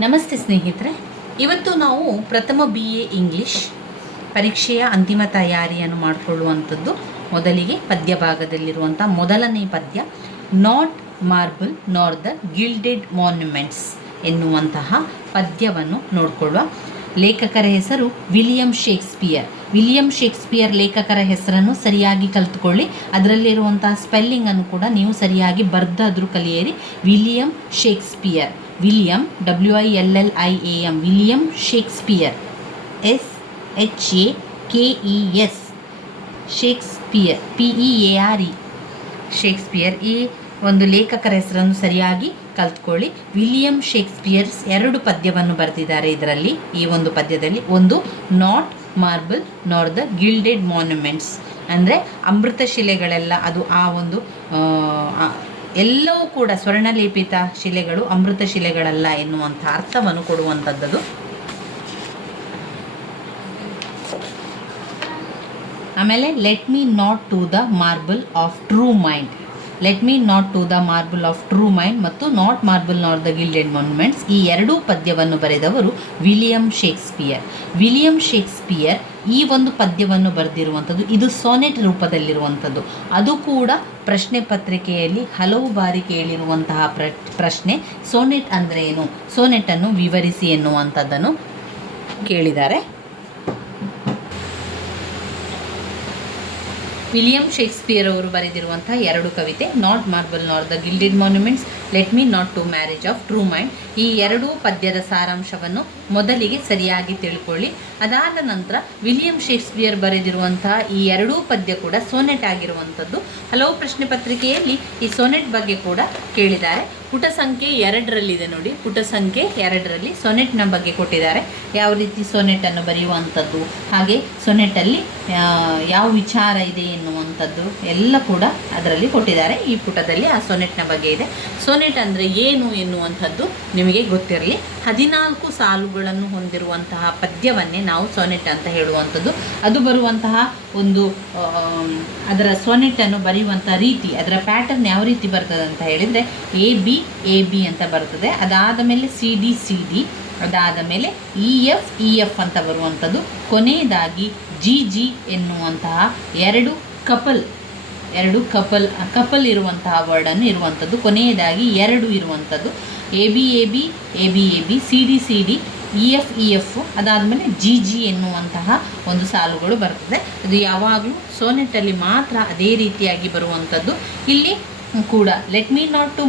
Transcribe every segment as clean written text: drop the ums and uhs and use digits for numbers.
ನಮಸ್ತೆ ಸ್ನೇಹಿತರೆ, ಇವತ್ತು ನಾವು ಪ್ರಥಮ BA ಇಂಗ್ಲಿಷ್ ಪರೀಕ್ಷೆಯ ಅಂತಿಮ ತಯಾರಿಯನ್ನು ಮಾಡಿಕೊಳ್ಳುವಂಥದ್ದು. ಮೊದಲಿಗೆ ಪದ್ಯ ಭಾಗದಲ್ಲಿರುವಂಥ ಮೊದಲನೇ ಪದ್ಯ, not marble nor the gilded monuments ಎನ್ನುವಂತಹ ಪದ್ಯವನ್ನು ನೋಡಿಕೊಳ್ಳುವ. ಲೇಖಕರ ಹೆಸರು ವಿಲಿಯಂ ಶೇಕ್ಸ್ಪಿಯರ್. ವಿಲಿಯಂ ಶೇಕ್ಸ್ಪಿಯರ್ ಲೇಖಕರ ಹೆಸರನ್ನು ಸರಿಯಾಗಿ ಕಲಿತುಕೊಳ್ಳಿ. ಅದರಲ್ಲಿರುವಂತಹ ಸ್ಪೆಲ್ಲಿಂಗನ್ನು ಕೂಡ ನೀವು ಸರಿಯಾಗಿ ಬರೆದಾದರೂ ಕಲಿಯಿರಿ. William Shakespeare, William WILLIAM, William Shakespeare, SHAKES, Shakespeare PEARE, Shakespeare. ಈ ಒಂದು ಲೇಖಕರ ಹೆಸರನ್ನು ಸರಿಯಾಗಿ ಕಲ್ತ್ಕೊಳ್ಳಿ. ವಿಲಿಯಂ ಶೇಕ್ಸ್ಪಿಯರ್ಸ್ 2 ಪದ್ಯವನ್ನು ಬರೆದಿದ್ದಾರೆ ಇದರಲ್ಲಿ. ಈ ಒಂದು ಪದ್ಯದಲ್ಲಿ ಒಂದು not marble nor the gilded monuments, ಅಂದರೆ ಅಮೃತ ಶಿಲೆಗಳೆಲ್ಲ, ಅದು ಆ ಒಂದು ಎಲ್ಲವೂ ಕೂಡ ಸ್ವರ್ಣಲೇಪಿತ ಶಿಲೆಗಳು ಅಮೃತ ಶಿಲೆಗಳಲ್ಲ ಎನ್ನುವಂಥ ಅರ್ಥವನ್ನು ಕೊಡುವಂಥದ್ದು. ಆಮೇಲೆ let me not to the marble of true mind, let me not to the marble of true mind ಮತ್ತು not marble not the gilded monuments, ಈ 2 ಪದ್ಯವನ್ನು ಬರೆದವರು ವಿಲಿಯಂ ಶೇಕ್ಸ್ಪಿಯರ್. ವಿಲಿಯಂ ಶೇಕ್ಸ್ಪಿಯರ್ ಈ ಒಂದು ಪದ್ಯವನ್ನು ಬರೆದಿರುವಂಥದ್ದು, ಇದು ಸೋನೆಟ್ ರೂಪದಲ್ಲಿರುವಂಥದ್ದು. ಅದು ಕೂಡ ಪ್ರಶ್ನೆ ಪತ್ರಿಕೆಯಲ್ಲಿ ಹಲವು ಬಾರಿ ಕೇಳಿರುವಂತಹ ಪ್ರಶ್ನೆ. ಸೋನೆಟ್ ಅಂದರೆ ಏನು, ಸೋನೆಟನ್ನು ವಿವರಿಸಿ ಎನ್ನುವಂಥದ್ದನ್ನು ಕೇಳಿದ್ದಾರೆ. ವಿಲಿಯಂ ಶೇಕ್ಸ್ಪಿಯರ್ ಅವರು ಬರೆದಿರುವಂಥ 2 ಕವಿತೆ, not marble nor the gilded monuments, let me not to marriage of true mind. ಈ 2 ಪದ್ಯದ ಸಾರಾಂಶವನ್ನು ಮೊದಲಿಗೆ ಸರಿಯಾಗಿ ತಿಳ್ಕೊಳ್ಳಿ. ಅದಾದ ನಂತರ ವಿಲಿಯಂ ಶೇಕ್ಸ್ಪಿಯರ್ ಬರೆದಿರುವಂತಹ ಈ 2 ಪದ್ಯ ಕೂಡ ಸೋನೆಟ್ ಆಗಿರುವಂಥದ್ದು. ಹಲವು ಪ್ರಶ್ನೆ ಪತ್ರಿಕೆಯಲ್ಲಿ ಈ ಸೋನೆಟ್ ಬಗ್ಗೆ ಕೂಡ ಕೇಳಿದ್ದಾರೆ. ಪುಟ ಸಂಖ್ಯೆ 2ರಲ್ಲಿದೆ ನೋಡಿ, ಪುಟ ಸಂಖ್ಯೆ 2ರಲ್ಲಿ ಸೊನೆಟ್ನ ಬಗ್ಗೆ ಕೊಟ್ಟಿದ್ದಾರೆ. ಯಾವ ರೀತಿ ಸೊನೆಟನ್ನು ಬರೆಯುವಂಥದ್ದು, ಹಾಗೆ ಸೊನೆಟಲ್ಲಿ ಯಾವ ವಿಚಾರ ಇದೆ ಎನ್ನುವಂಥದ್ದು ಎಲ್ಲ ಕೂಡ ಅದರಲ್ಲಿ ಕೊಟ್ಟಿದ್ದಾರೆ. ಈ ಪುಟದಲ್ಲಿ ಆ ಸೊನೆಟ್ನ ಬಗ್ಗೆ ಇದೆ. ಸೊನೆಟ್ ಅಂದರೆ ಏನು ಎನ್ನುವಂಥದ್ದು ನಿಮಗೆ ಗೊತ್ತಿರಲಿ. 14 ಸಾಲುಗಳನ್ನು ಹೊಂದಿರುವಂತಹ ಪದ್ಯವನ್ನೇ ನಾವು ಸೊನೆಟ್ ಅಂತ ಹೇಳುವಂಥದ್ದು. ಅದು ಬರುವಂತಹ ಒಂದು ಅದರ ಸೊನೆಟನ್ನು ಬರೆಯುವಂಥ ರೀತಿ, ಅದರ ಪ್ಯಾಟರ್ನ್ ಯಾವ ರೀತಿ ಬರ್ತದೆ ಅಂತ ಹೇಳಿದರೆ AB ಅಂತ ಬರ್ತದೆ. ಅದಾದ ಮೇಲೆ CD, ಅದಾದ ಮೇಲೆ EF ಅಂತ ಬರುವಂಥದ್ದು. ಕೊನೆಯದಾಗಿ GG ಎನ್ನುವಂತಹ 2 ಕಪಲ್ ಇರುವಂತಹ ವರ್ಡನ್ನು ಇರುವಂಥದ್ದು. ಕೊನೆಯದಾಗಿ 2 ಇರುವಂಥದ್ದು. ABAB, CD, EF, ಅದಾದಮೇಲೆ GG ಎನ್ನುವಂತಹ ಒಂದು ಸಾಲುಗಳು ಬರ್ತದೆ. ಇದು ಯಾವಾಗಲೂ ಸೋನೆಟಲ್ಲಿ ಮಾತ್ರ ಅದೇ ರೀತಿಯಾಗಿ ಬರುವಂಥದ್ದು. ಇಲ್ಲಿ ಕೂಡ let me not to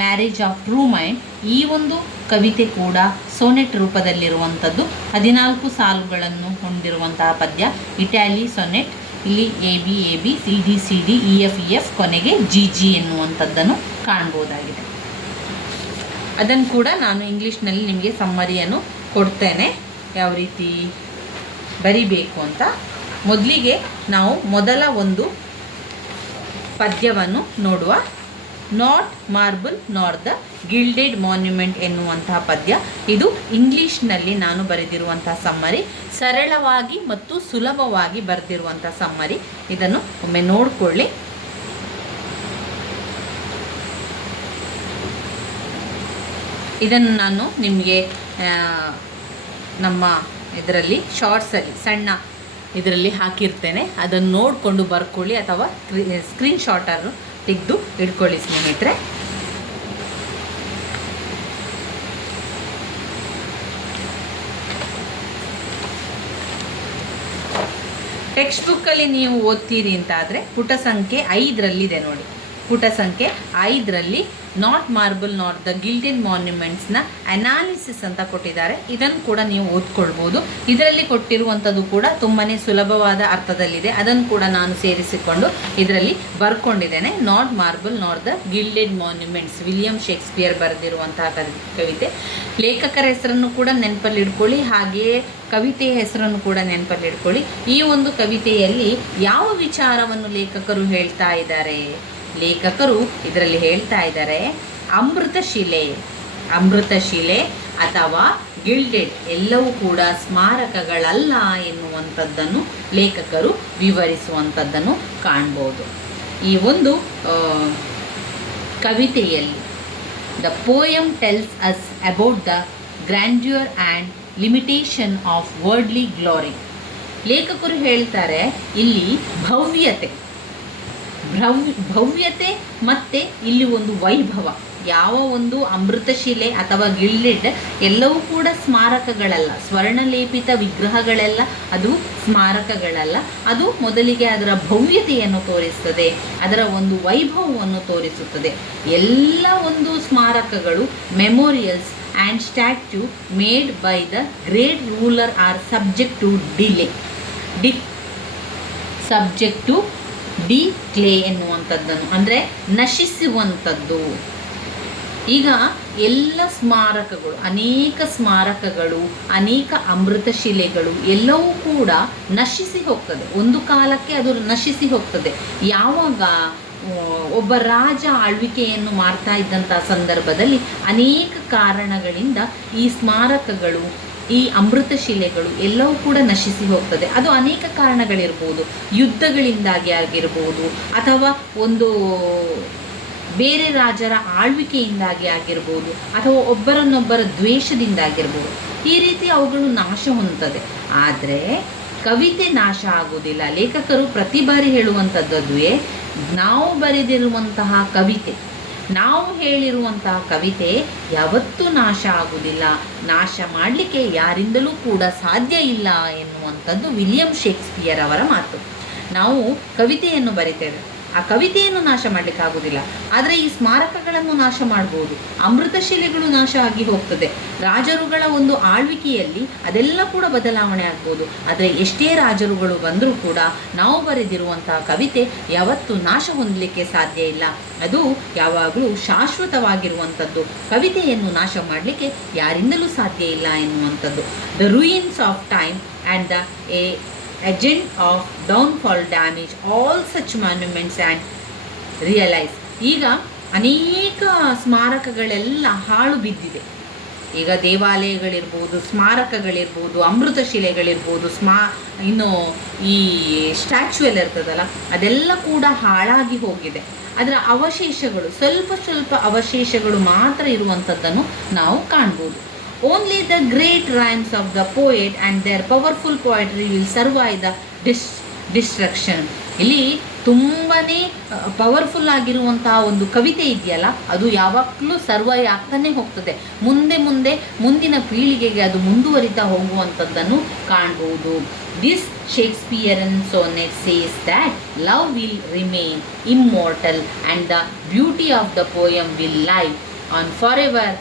marriage of true mind, ಈ ಒಂದು ಕವಿತೆ ಕೂಡ ಸೋನೆಟ್ ರೂಪದಲ್ಲಿರುವಂಥದ್ದು. 14 ಸಾಲುಗಳನ್ನು ಹೊಂದಿರುವಂತಹ ಪದ್ಯ, ಇಟ್ಯಾಲಿ ಸೊನೆಟ್. ಇಲ್ಲಿ ABAB, CD, EF, ಕೊನೆಗೆ GG ಎನ್ನುವಂಥದ್ದನ್ನು ಕಾಣ್ಬೋದಾಗಿದೆ. ಅದನ್ನು ಕೂಡ ನಾನು ಇಂಗ್ಲೀಷ್ನಲ್ಲಿ ನಿಮಗೆ ಸಮ್ಮರಿಯನ್ನು ಕೊಡ್ತೇನೆ, ಯಾವ ರೀತಿ ಬರಿಬೇಕು ಅಂತ. ಮೊದಲಿಗೆ ನಾವು ಮೊದಲ ಒಂದು ಪದ್ಯವನ್ನು ನೋಡುವ. Not marble nor the gilded monument ಎನ್ನುವಂತಹ ಪದ್ಯ. ಇದು ಇಂಗ್ಲೀಷ್ನಲ್ಲಿ ನಾನು ಬರೆದಿರುವಂತಹ ಸಮ್ಮರಿ, ಸರಳವಾಗಿ ಮತ್ತು ಸುಲಭವಾಗಿ ಬರೆದಿರುವಂಥ ಸಮ್ಮರಿ. ಇದನ್ನು ಒಮ್ಮೆ ನೋಡಿಕೊಳ್ಳಿ. ಇದನ್ನು ನಾನು ನಿಮಗೆ ನಮ್ಮ ಇದರಲ್ಲಿ ಶಾರ್ಟ್ಸಲ್ಲಿ ಸಣ್ಣ ಇದರಲ್ಲಿ ಹಾಕಿರ್ತೇನೆ, ಅದನ್ನು ನೋಡಿಕೊಂಡು ಬರ್ಕೊಳ್ಳಿ, ಅಥವಾ ಸ್ಕ್ರೀನ್ಶಾಟನ್ನು ತೆಗೆದು ಇಟ್ಕೊಳ್ಳಿ ಸ್ನೇಹಿತರೆ. ಟೆಕ್ಸ್ಟ್ ಬುಕ್ಕಲ್ಲಿ ನೀವು ಓದ್ತೀರಿ ಅಂತಾದರೆ ಪುಟ ಸಂಖ್ಯೆ 5ರಲ್ಲಿದೆ ನೋಡಿ. ಪುಟ ಸಂಖ್ಯೆ 5ರಲ್ಲಿ not marble not the gilded ಮಾನ್ಯುಮೆಂಟ್ಸ್ನ ಅನಾಲಿಸಿಸ್ ಅಂತ ಕೊಟ್ಟಿದ್ದಾರೆ. ಇದನ್ನು ಕೂಡ ನೀವು ಓದ್ಕೊಳ್ಬೋದು. ಇದರಲ್ಲಿ ಕೊಟ್ಟಿರುವಂಥದ್ದು ಕೂಡ ತುಂಬಾ ಸುಲಭವಾದ ಅರ್ಥದಲ್ಲಿದೆ. ಅದನ್ನು ಕೂಡ ನಾನು ಸೇರಿಸಿಕೊಂಡು ಇದರಲ್ಲಿ ಬರ್ಕೊಂಡಿದ್ದೇನೆ. Not marble not the gilded monuments, William Shakespeare ಬರೆದಿರುವಂತಹ ಕವಿತೆ. ಲೇಖಕರ ಹೆಸರನ್ನು ಕೂಡ ನೆನಪಲ್ಲಿ ಇಟ್ಕೊಳ್ಳಿ, ಹಾಗೆಯೇ ಕವಿತೆಯ ಹೆಸರನ್ನು ಕೂಡ ನೆನಪಲ್ಲಿ ಇಟ್ಕೊಳ್ಳಿ. ಈ ಒಂದು ಕವಿತೆಯಲ್ಲಿ ಯಾವ ವಿಚಾರವನ್ನು ಲೇಖಕರು ಹೇಳ್ತಾ ಇದ್ದಾರೆ? ಲೇಖಕರು ಇದರಲ್ಲಿ ಹೇಳ್ತಾ ಇದ್ದಾರೆ, ಅಮೃತ ಶಿಲೆ ಅಥವಾ ಗಿಲ್ಡೆಡ್ ಎಲ್ಲವೂ ಕೂಡ ಸ್ಮಾರಕಗಳಲ್ಲ ಎನ್ನುವಂಥದ್ದನ್ನು ಲೇಖಕರು ವಿವರಿಸುವಂಥದ್ದನ್ನು ಕಾಣ್ಬೋದು. ಈ ಒಂದು ಕವಿತೆಯಲ್ಲಿ the poem tells us about the grandeur and limitation of worldly glory. ಲೇಖಕರು ಹೇಳ್ತಾರೆ ಇಲ್ಲಿ ಭವ್ಯತೆ ಮತ್ತು ಇಲ್ಲಿ ಒಂದು ವೈಭವ. ಯಾವ ಒಂದು ಅಮೃತಶಿಲೆ ಅಥವಾ ಗಿಲ್ಡೆಡ್ ಎಲ್ಲವೂ ಕೂಡ ಸ್ಮಾರಕಗಳಲ್ಲ, ಸ್ವರ್ಣಲೇಪಿತ ವಿಗ್ರಹಗಳೆಲ್ಲ ಅದು ಸ್ಮಾರಕಗಳಲ್ಲ. ಅದು ಮೊದಲಿಗೆ ಅದರ ಭವ್ಯತೆಯನ್ನು ತೋರಿಸ್ತದೆ, ಅದರ ಒಂದು ವೈಭವವನ್ನು ತೋರಿಸುತ್ತದೆ. ಎಲ್ಲ ಒಂದು ಸ್ಮಾರಕಗಳು, memorials and statue made by the great ruler are subject to decay ಎನ್ನುವಂಥದ್ದನ್ನು, ಅಂದರೆ ನಶಿಸುವಂಥದ್ದು. ಈಗ ಎಲ್ಲ ಸ್ಮಾರಕಗಳು, ಅನೇಕ ಸ್ಮಾರಕಗಳು, ಅನೇಕ ಅಮೃತಶಿಲೆಗಳು ಎಲ್ಲವೂ ಕೂಡ ನಶಿಸಿ ಹೋಗ್ತದೆ. ಒಂದು ಕಾಲಕ್ಕೆ ಅದು ನಶಿಸಿ ಹೋಗ್ತದೆ. ಯಾವಾಗ ಒಬ್ಬ ರಾಜ ಆಳ್ವಿಕೆಯನ್ನು ಮಾಡ್ತಾ ಇದ್ದಂಥ ಸಂದರ್ಭದಲ್ಲಿ ಅನೇಕ ಕಾರಣಗಳಿಂದ ಈ ಸ್ಮಾರಕಗಳು, ಈ ಅಮೃತಶಿಲೆಗಳು ಎಲ್ಲವೂ ಕೂಡ ನಶಿಸಿ ಹೋಗ್ತದೆ. ಅದು ಅನೇಕ ಕಾರಣಗಳಿರ್ಬೋದು, ಯುದ್ಧಗಳಿಂದಾಗಿ ಆಗಿರ್ಬೋದು, ಅಥವಾ ಒಂದು ಬೇರೆ ರಾಜರ ಆಳ್ವಿಕೆಯಿಂದಾಗಿ ಆಗಿರ್ಬೋದು, ಅಥವಾ ಒಬ್ಬರನ್ನೊಬ್ಬರ ದ್ವೇಷದಿಂದಾಗಿರ್ಬೋದು. ಈ ರೀತಿ ಅವುಗಳು ನಾಶ ಹೊಂದುತ್ತದೆ. ಆದರೆ ಕವಿತೆ ನಾಶ ಆಗುವುದಿಲ್ಲ. ಲೇಖಕರು ಪ್ರತಿ ಬಾರಿ ಹೇಳುವಂಥದ್ದುವೇ, ನಾವು ಬರೆದಿರುವಂತಹ ಕವಿತೆ, ನಾವು ಹೇಳಿರುವಂತಹ ಕವಿತೆ ಯಾವತ್ತೂ ನಾಶ ಆಗುವುದಿಲ್ಲ, ನಾಶ ಮಾಡಲಿಕ್ಕೆ ಯಾರಿಂದಲೂ ಕೂಡ ಸಾಧ್ಯ ಇಲ್ಲ ಎನ್ನುವಂಥದ್ದು ವಿಲಿಯಂ ಶೇಕ್ಸ್ಪಿಯರ್ ಅವರ ಮಾತು. ನಾವು ಕವಿತೆಯನ್ನು ಬರಿತೇವೆ, ಆ ಕವಿತೆಯನ್ನು ನಾಶ ಮಾಡಲಿಕ್ಕೆ ಆಗೋದಿಲ್ಲ, ಆದರೆ ಈ ಸ್ಮಾರಕಗಳನ್ನು ನಾಶ ಮಾಡ್ಬೋದು. ಅಮೃತಶಿಲೆಗಳು ನಾಶ ಆಗಿ ಹೋಗ್ತದೆ. ರಾಜರುಗಳ ಒಂದು ಆಳ್ವಿಕೆಯಲ್ಲಿ ಅದೆಲ್ಲ ಕೂಡ ಬದಲಾವಣೆ ಆಗ್ಬೋದು. ಆದರೆ ಎಷ್ಟೇ ರಾಜರುಗಳು ಬಂದರೂ ಕೂಡ ನಾವು ಬರೆದಿರುವಂತಹ ಕವಿತೆ ಯಾವತ್ತೂ ನಾಶ ಹೊಂದಲಿಕ್ಕೆ ಸಾಧ್ಯ ಇಲ್ಲ. ಅದು ಯಾವಾಗಲೂ ಶಾಶ್ವತವಾಗಿರುವಂಥದ್ದು. ಕವಿತೆಯನ್ನು ನಾಶ ಮಾಡಲಿಕ್ಕೆ ಯಾರಿಂದಲೂ ಸಾಧ್ಯ ಇಲ್ಲ ಎನ್ನುವಂಥದ್ದು. The ruins of time and the agent of downfall damage all such monuments and realize. ಈಗ ಅನೇಕ ಸ್ಮಾರಕಗಳೆಲ್ಲ ಹಾಳು ಬಿದ್ದಿದೆ. ಈಗ ದೇವಾಲಯಗಳಿರ್ಬೋದು, ಸ್ಮಾರಕಗಳಿರ್ಬೋದು, ಅಮೃತಶಿಲೆಗಳಿರ್ಬೋದು, ಇನ್ನು ಈ ಸ್ಟ್ಯಾಚ್ಯೂ ಎಲ್ಲ ಇರ್ತದಲ್ಲ, ಅದೆಲ್ಲ ಕೂಡ ಹಾಳಾಗಿ ಹೋಗಿದೆ. ಅದರ ಅವಶೇಷಗಳು, ಸ್ವಲ್ಪ ಅವಶೇಷಗಳು ಮಾತ್ರ ಇರುವಂಥದ್ದನ್ನು ನಾವು ಕಾಣ್ಬೋದು. Only the great rhymes of the poet and their powerful poetry will survive the destruction. ಇಲ್ಲಿ ತುಂಬಾ ಪವರ್ಫುಲ್ ಆಗಿರುವಂತಹ ಒಂದು ಕವಿತೆ ಇದೆಯಲ್ಲ, ಅದು ಯಾವಾಗಲೂ ಸರ್ವೈವ್ ಆಗ್ತಾನೆ ಹೋಗ್ತದೆ. ಮುಂದಿನ ಪೀಳಿಗೆಗೆ ಅದು ಮುಂದುವರಿತಾ ಹೋಗುವಂಥದ್ದನ್ನು ಕಾಣ್ಬೋದು. This Shakespearean sonnet says that love will remain immortal and the beauty of the poem will live on for ever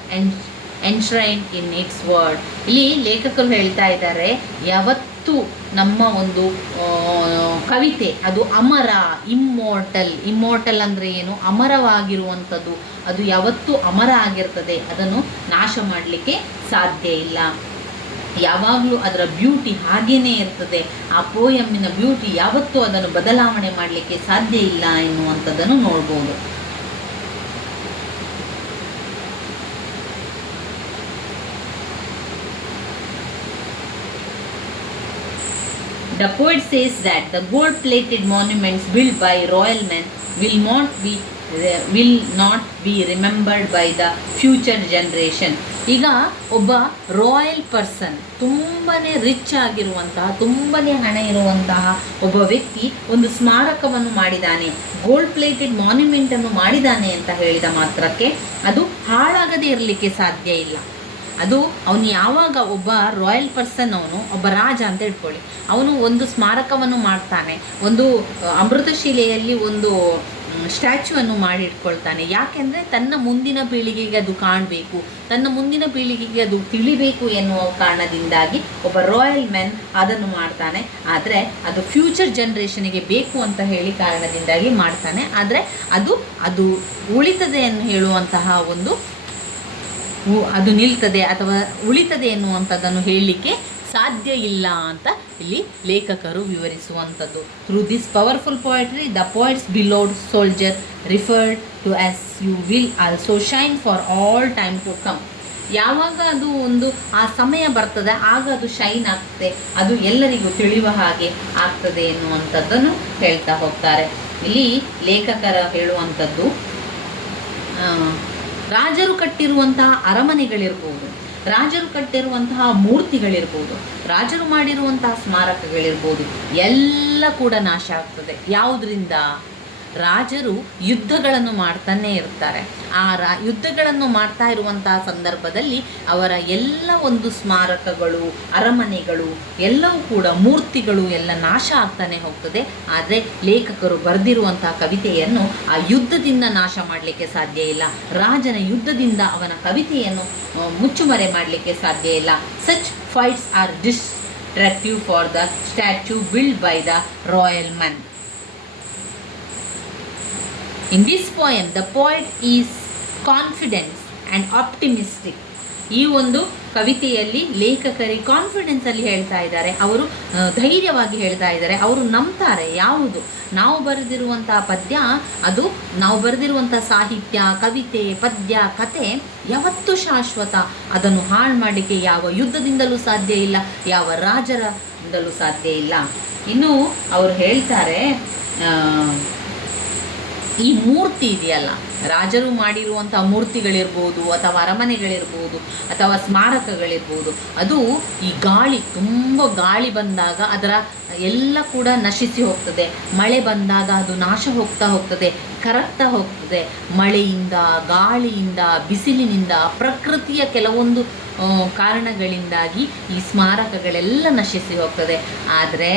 enshrine in its word. ಇಲ್ಲಿ ಲೇಖಕರು ಹೇಳ್ತಾ ಇದ್ದಾರೆ, ಯಾವತ್ತೂ ನಮ್ಮ ಒಂದು ಕವಿತೆ ಅದು ಅಮರ, ಇಮ್ಮೋರ್ಟಲ್ ಅಂದರೆ ಏನು, ಅಮರವಾಗಿರುವಂಥದ್ದು. ಅದು ಯಾವತ್ತೂ ಅಮರ ಆಗಿರ್ತದೆ, ಅದನ್ನು ನಾಶ ಮಾಡಲಿಕ್ಕೆ ಸಾಧ್ಯ ಇಲ್ಲ. ಯಾವಾಗಲೂ ಅದರ ಬ್ಯೂಟಿ ಹಾಗೇನೇ ಇರ್ತದೆ. ಆ ಪೋಯಮ್ಮಿನ ಬ್ಯೂಟಿ ಯಾವತ್ತೂ ಅದನ್ನು ಬದಲಾವಣೆ ಮಾಡಲಿಕ್ಕೆ ಸಾಧ್ಯ ಇಲ್ಲ ಎನ್ನುವಂಥದ್ದನ್ನು ನೋಡ್ಬೋದು. The poet says that the gold-plated monuments built by royal men will not be remembered by the future generation. ಈಗ ಒಬ್ಬ ರಾಯಲ್ ಪರ್ಸನ್, ತುಂಬಾ ರಿಚ್ ಆಗಿರುವಂತಹ, ತುಂಬಾ ಹಣ ಇರುವಂತಹ ಒಬ್ಬ ವ್ಯಕ್ತಿ ಒಂದು ಸ್ಮಾರಕವನ್ನು ಮಾಡಿದ್ದಾನೆ, ಗೋಲ್ಡ್ ಪ್ಲೇಟೆಡ್ ಮಾನ್ಯುಮೆಂಟನ್ನು ಮಾಡಿದ್ದಾನೆ ಅಂತ ಹೇಳಿದ ಮಾತ್ರಕ್ಕೆ ಅದು ಹಾಳಾಗದೇ ಇರಲಿಕ್ಕೆ ಸಾಧ್ಯ ಇಲ್ಲ. ಅದು ಅವನು ಯಾವಾಗ ಒಬ್ಬ ರಾಯಲ್ ಪರ್ಸನ್, ಅವನು ಒಬ್ಬ ರಾಜ ಅಂತ ಇಟ್ಕೊಳ್ಳಿ, ಅವನು ಒಂದು ಸ್ಮಾರಕವನ್ನು ಮಾಡ್ತಾನೆ, ಒಂದು ಅಮೃತಶಿಲೆಯಲ್ಲಿ ಒಂದು ಸ್ಟ್ಯಾಚ್ಯೂವನ್ನು ಮಾಡಿ ಇಟ್ಕೊಳ್ತಾನೆ. ಯಾಕೆಂದರೆ ತನ್ನ ಮುಂದಿನ ಪೀಳಿಗೆಗೆ ಅದು ಕಾಣಬೇಕು, ತನ್ನ ಮುಂದಿನ ಪೀಳಿಗೆಗೆ ಅದು ತಿಳಿಬೇಕು ಎನ್ನುವ ಕಾರಣದಿಂದಾಗಿ ಒಬ್ಬ ರಾಯಲ್ ಮ್ಯಾನ್ ಅದನ್ನು ಮಾಡ್ತಾನೆ. ಆದರೆ ಅದು ಫ್ಯೂಚರ್ ಜನ್ರೇಷನಿಗೆ ಬೇಕು ಅಂತ ಹೇಳಿ ಕಾರಣದಿಂದಾಗಿ ಮಾಡ್ತಾನೆ. ಆದರೆ ಅದು ಉಳಿತದೆ ಎಂದು ಹೇಳುವಂತಹ ಒಂದು, ಅದು ನಿಲ್ತದೆ ಅಥವಾ ಉಳಿತದೆ ಎನ್ನುವಂಥದ್ದನ್ನು ಹೇಳಲಿಕ್ಕೆ ಸಾಧ್ಯ ಇಲ್ಲ ಅಂತ ಇಲ್ಲಿ ಲೇಖಕರು ವಿವರಿಸುವಂಥದ್ದು. Through this powerful poetry the poet's beloved soldier referred to as you will also shine for all time to come. ಯಾವಾಗ ಅದು ಒಂದು ಆ ಸಮಯ ಬರ್ತದೆ ಆಗ ಅದು ಶೈನ್ ಆಗ್ತದೆ, ಅದು ಎಲ್ಲರಿಗೂ ತಿಳಿಯುವ ಹಾಗೆ ಆಗ್ತದೆ ಎನ್ನುವಂಥದ್ದನ್ನು ಹೇಳ್ತಾ ಹೋಗ್ತಾರೆ. ಇಲ್ಲಿ ಲೇಖಕರ ಹೇಳುವಂಥದ್ದು, ರಾಜರು ಕಟ್ಟಿರುವಂತಹ ಅರಮನೆಗಳಿರ್ಬೋದು, ರಾಜರು ಕಟ್ಟಿರುವಂತಹ ಮೂರ್ತಿಗಳಿರ್ಬೋದು, ರಾಜರು ಮಾಡಿರುವಂತಹ ಸ್ಮಾರಕಗಳಿರ್ಬೋದು, ಎಲ್ಲ ಕೂಡ ನಾಶ ಆಗ್ತದೆ. ಯಾವುದರಿಂದ? ರಾಜರು ಯುದ್ಧಗಳನ್ನು ಮಾಡ್ತಾನೆ ಇರ್ತಾರೆ. ಆ ಯುದ್ಧಗಳನ್ನು ಮಾಡ್ತಾ ಇರುವಂತಹ ಸಂದರ್ಭದಲ್ಲಿ ಅವರ ಎಲ್ಲ ಒಂದು ಸ್ಮಾರಕಗಳು, ಅರಮನೆಗಳು ಎಲ್ಲವೂ ಕೂಡ, ಮೂರ್ತಿಗಳು ಎಲ್ಲ ನಾಶ ಆಗ್ತಾನೆ ಹೋಗ್ತದೆ. ಆದರೆ ಲೇಖಕರು ಬರೆದಿರುವಂತಹ ಕವಿತೆಯನ್ನು ಆ ಯುದ್ಧದಿಂದ ನಾಶ ಮಾಡಲಿಕ್ಕೆ ಸಾಧ್ಯ ಇಲ್ಲ. ರಾಜನ ಯುದ್ಧದಿಂದ ಅವನ ಕವಿತೆಯನ್ನು ಮುಚ್ಚುಮರೆ ಮಾಡಲಿಕ್ಕೆ ಸಾಧ್ಯ ಇಲ್ಲ. Such fights are destructive for the statue build by the royal man. In this poem, the poet is confident and optimistic. ಈ ಒಂದು ಕವಿತೆಯಲ್ಲಿ ಲೇಖಕರಿಗೆ ಕಾನ್ಫಿಡೆನ್ಸಲ್ಲಿ ಹೇಳ್ತಾ ಇದ್ದಾರೆ, ಅವರು ಧೈರ್ಯವಾಗಿ ಹೇಳ್ತಾ ಇದ್ದಾರೆ, ಅವರು ನಂಬ್ತಾರೆ. ಯಾವುದು ನಾವು ಬರೆದಿರುವಂಥ ಪದ್ಯ, ಅದು ನಾವು ಬರೆದಿರುವಂಥ ಸಾಹಿತ್ಯ, ಕವಿತೆ, ಪದ್ಯ, ಕತೆ ಯಾವತ್ತೂ ಶಾಶ್ವತ. ಅದನ್ನು ಹಾಳು ಮಾಡಲಿಕ್ಕೆ ಯಾವ ಯುದ್ಧದಿಂದಲೂ ಸಾಧ್ಯ ಇಲ್ಲ, ಯಾವ ರಾಜರಿಂದಲೂ ಸಾಧ್ಯ ಇಲ್ಲ. ಇನ್ನು ಅವರು ಹೇಳ್ತಾರೆ, ಈ ಮೂರ್ತಿ ಇದೆಯಲ್ಲ, ರಾಜರು ಮಾಡಿರುವಂಥ ಮೂರ್ತಿಗಳಿರ್ಬೋದು, ಅಥವಾ ಅರಮನೆಗಳಿರ್ಬೋದು, ಅಥವಾ ಸ್ಮಾರಕಗಳಿರ್ಬೋದು, ಅದು ಈ ಗಾಳಿ, ತುಂಬ ಗಾಳಿ ಬಂದಾಗ ಅದರ ಎಲ್ಲ ಕೂಡ ನಶಿಸಿ ಹೋಗ್ತದೆ. ಮಳೆ ಬಂದಾಗ ಅದು ನಾಶ ಹೋಗ್ತದೆ, ಕರಗ್ತಾ ಹೋಗ್ತದೆ. ಮಳೆಯಿಂದ, ಗಾಳಿಯಿಂದ, ಬಿಸಿಲಿನಿಂದ, ಪ್ರಕೃತಿಯ ಕೆಲವೊಂದು ಕಾರಣಗಳಿಂದಾಗಿ ಈ ಸ್ಮಾರಕಗಳೆಲ್ಲ ನಶಿಸಿ ಹೋಗ್ತದೆ. ಆದರೆ